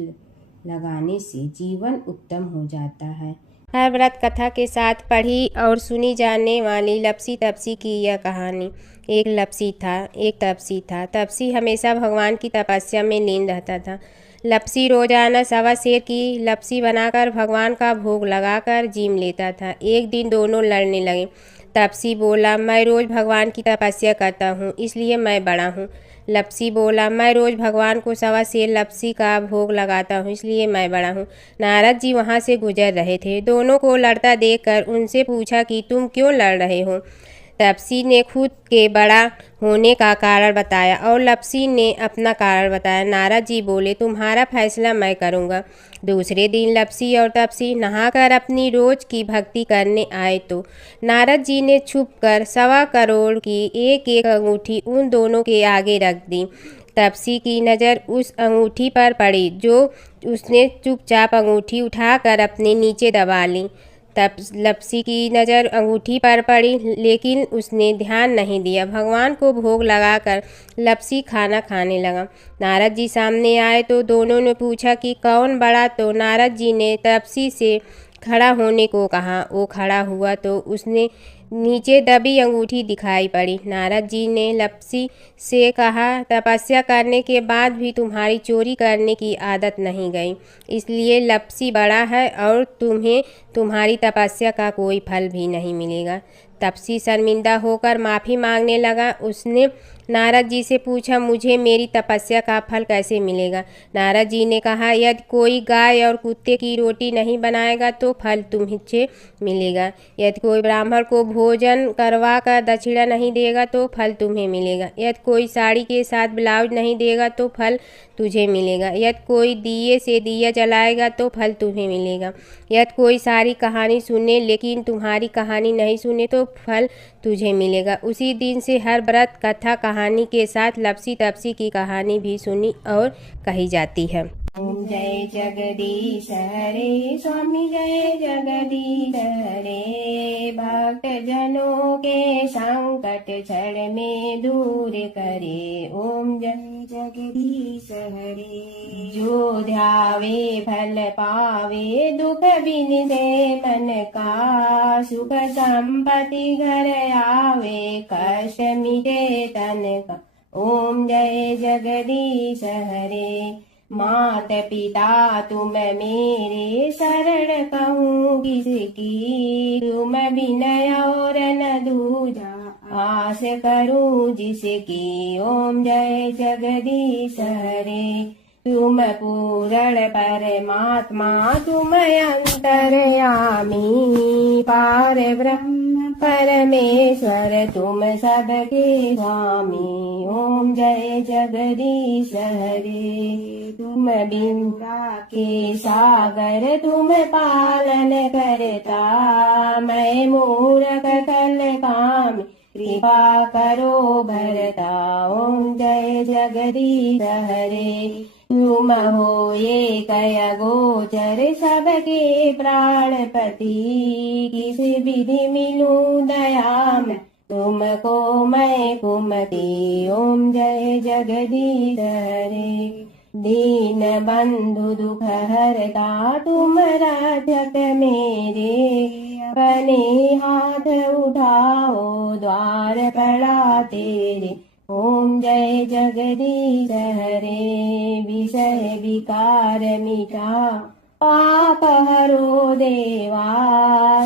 लगाने से जीवन उत्तम हो जाता है। हर व्रत कथा के साथ पढ़ी और सुनी जाने वाली लपसी तपसी की यह कहानी। एक लपसी था, एक तपसी था। तपसी हमेशा भगवान की तपस्या में लीन रहता था। लपसी रोजाना 1.25 सेर की लपसी बनाकर भगवान का भोग लगाकर जीम लेता था। एक दिन दोनों लड़ने लगे। तपसी बोला, मैं रोज़ भगवान की तपस्या करता हूँ इसलिए मैं बड़ा हूँ। लपसी बोला, मैं रोज़ भगवान को 1.25 सेर लपसी का भोग लगाता हूँ इसलिए मैं बड़ा हूँ। नारद जी वहाँ से गुजर रहे थे। दोनों को लड़ता देखकर उनसे पूछा कि तुम क्यों लड़ रहे हो। तपसी ने खुद के बड़ा होने का कारण बताया और लपसी ने अपना कारण बताया। नारद जी बोले, तुम्हारा फैसला मैं करूँगा। दूसरे दिन लपसी और तपसी नहाकर अपनी रोज की भक्ति करने आए तो नारद जी ने छुपकर 1.25 करोड़ की एक अंगूठी उन दोनों के आगे रख दी। तपसी की नज़र उस अंगूठी पर पड़ी जो उसने चुपचाप अंगूठी उठाकर अपने नीचे दबा ली। तब लपसी की नज़र अंगूठी पर पड़ी, लेकिन उसने ध्यान नहीं दिया। भगवान को भोग लगाकर लपसी खाना खाने लगा। नारद जी सामने आए तो दोनों ने पूछा कि कौन बड़ा, तो नारद जी ने लपसी से खड़ा होने को कहा। वो खड़ा हुआ तो उसने नीचे दबी अंगूठी दिखाई पड़ी। नारद जी ने लपसी से कहा, तपस्या करने के बाद भी तुम्हारी चोरी करने की आदत नहीं गई, इसलिए लपसी बड़ा है और तुम्हें तुम्हारी तपस्या का कोई फल भी नहीं मिलेगा। तपसी शर्मिंदा होकर माफ़ी मांगने लगा। उसने नारद जी से पूछा, मुझे मेरी तपस्या का फल कैसे मिलेगा? नारद जी ने कहा, यदि कोई गाय और कुत्ते की रोटी नहीं बनाएगा तो फल तुझे मिलेगा। यदि कोई ब्राह्मण को भोजन करवा कर दक्षिणा नहीं देगा तो फल तुम्हें मिलेगा। यदि कोई साड़ी के साथ ब्लाउज नहीं देगा तो फल तुझे मिलेगा। यदि कोई दिए से दिया जलाएगा तो फल तुम्हें मिलेगा। यदि कोई सारी कहानी सुने लेकिन तुम्हारी कहानी नहीं सुने तो फल तुझे मिलेगा। उसी दिन से हर व्रत कथा कहानी के साथ लपसी तपसी की कहानी भी सुनी और कही जाती है। ओम जय जगदीश हरे स्वामी जय जगदीश हरे, भक्त जनों के संकट क्षण में दूर करे। ओम जय जगदीश हरे, जो ध्यावे फल पावे, दुख बिन दे मन का, सुख संपत्ति घर आवे, कष्ट मिटे तन का। ओम जय जगदीश हरे, मात पिता तुम मेरे, शरण कहूँ किसकी, तुम बिनय और न दूजा, आस करूँ जिसकी। ओम जय जगदीश हरे, तुम पूर्ण परमात्मा, तुम अंतर्यामी, पार ब्रह्म परमेश्वर, तुम सबके स्वामी। ओम जय जगदीश हरे, तुम बिंदा के सागर, तुम पालन करता, मैं मूरख कल काम, कृपा करो भरता। ओम जय जगदीश हरे, तुम हो ये कय गोचर, सबके प्राणपति, किस विधि मिलूं दया में, तुमको मैं कुमति। ओम जय जगदीश हरे, दीन बंधु दुख हरता, तुम रक्षक मेरे, अपने हाथ उठाओ द्वार पड़ा तेरे। ओम जय जगदीश हरे, विषय विकार मिटा, पाप हरो देवा,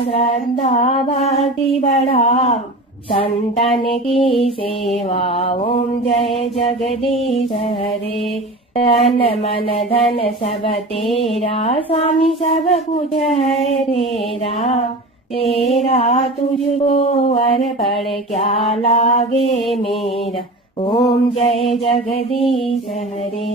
श्रद्धा भक्ति बढ़ाओ, संतन की सेवा। ओम जय जगदीश हरे, तन मन धन सब तेरा, स्वामी सब कुछ है तेरा, तेरा तुझको अर्पण क्या लागे मेरा। ओम जय जगदीश हरे,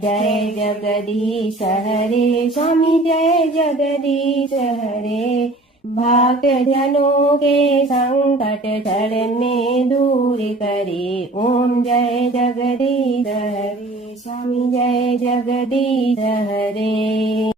जय जगदीश हरे, स्वामी जय जगदीश हरे, भक्त जनों के संकट क्षण में दूर करे। ओम जय जगदीश हरे, स्वामी जय जगदीश हरे।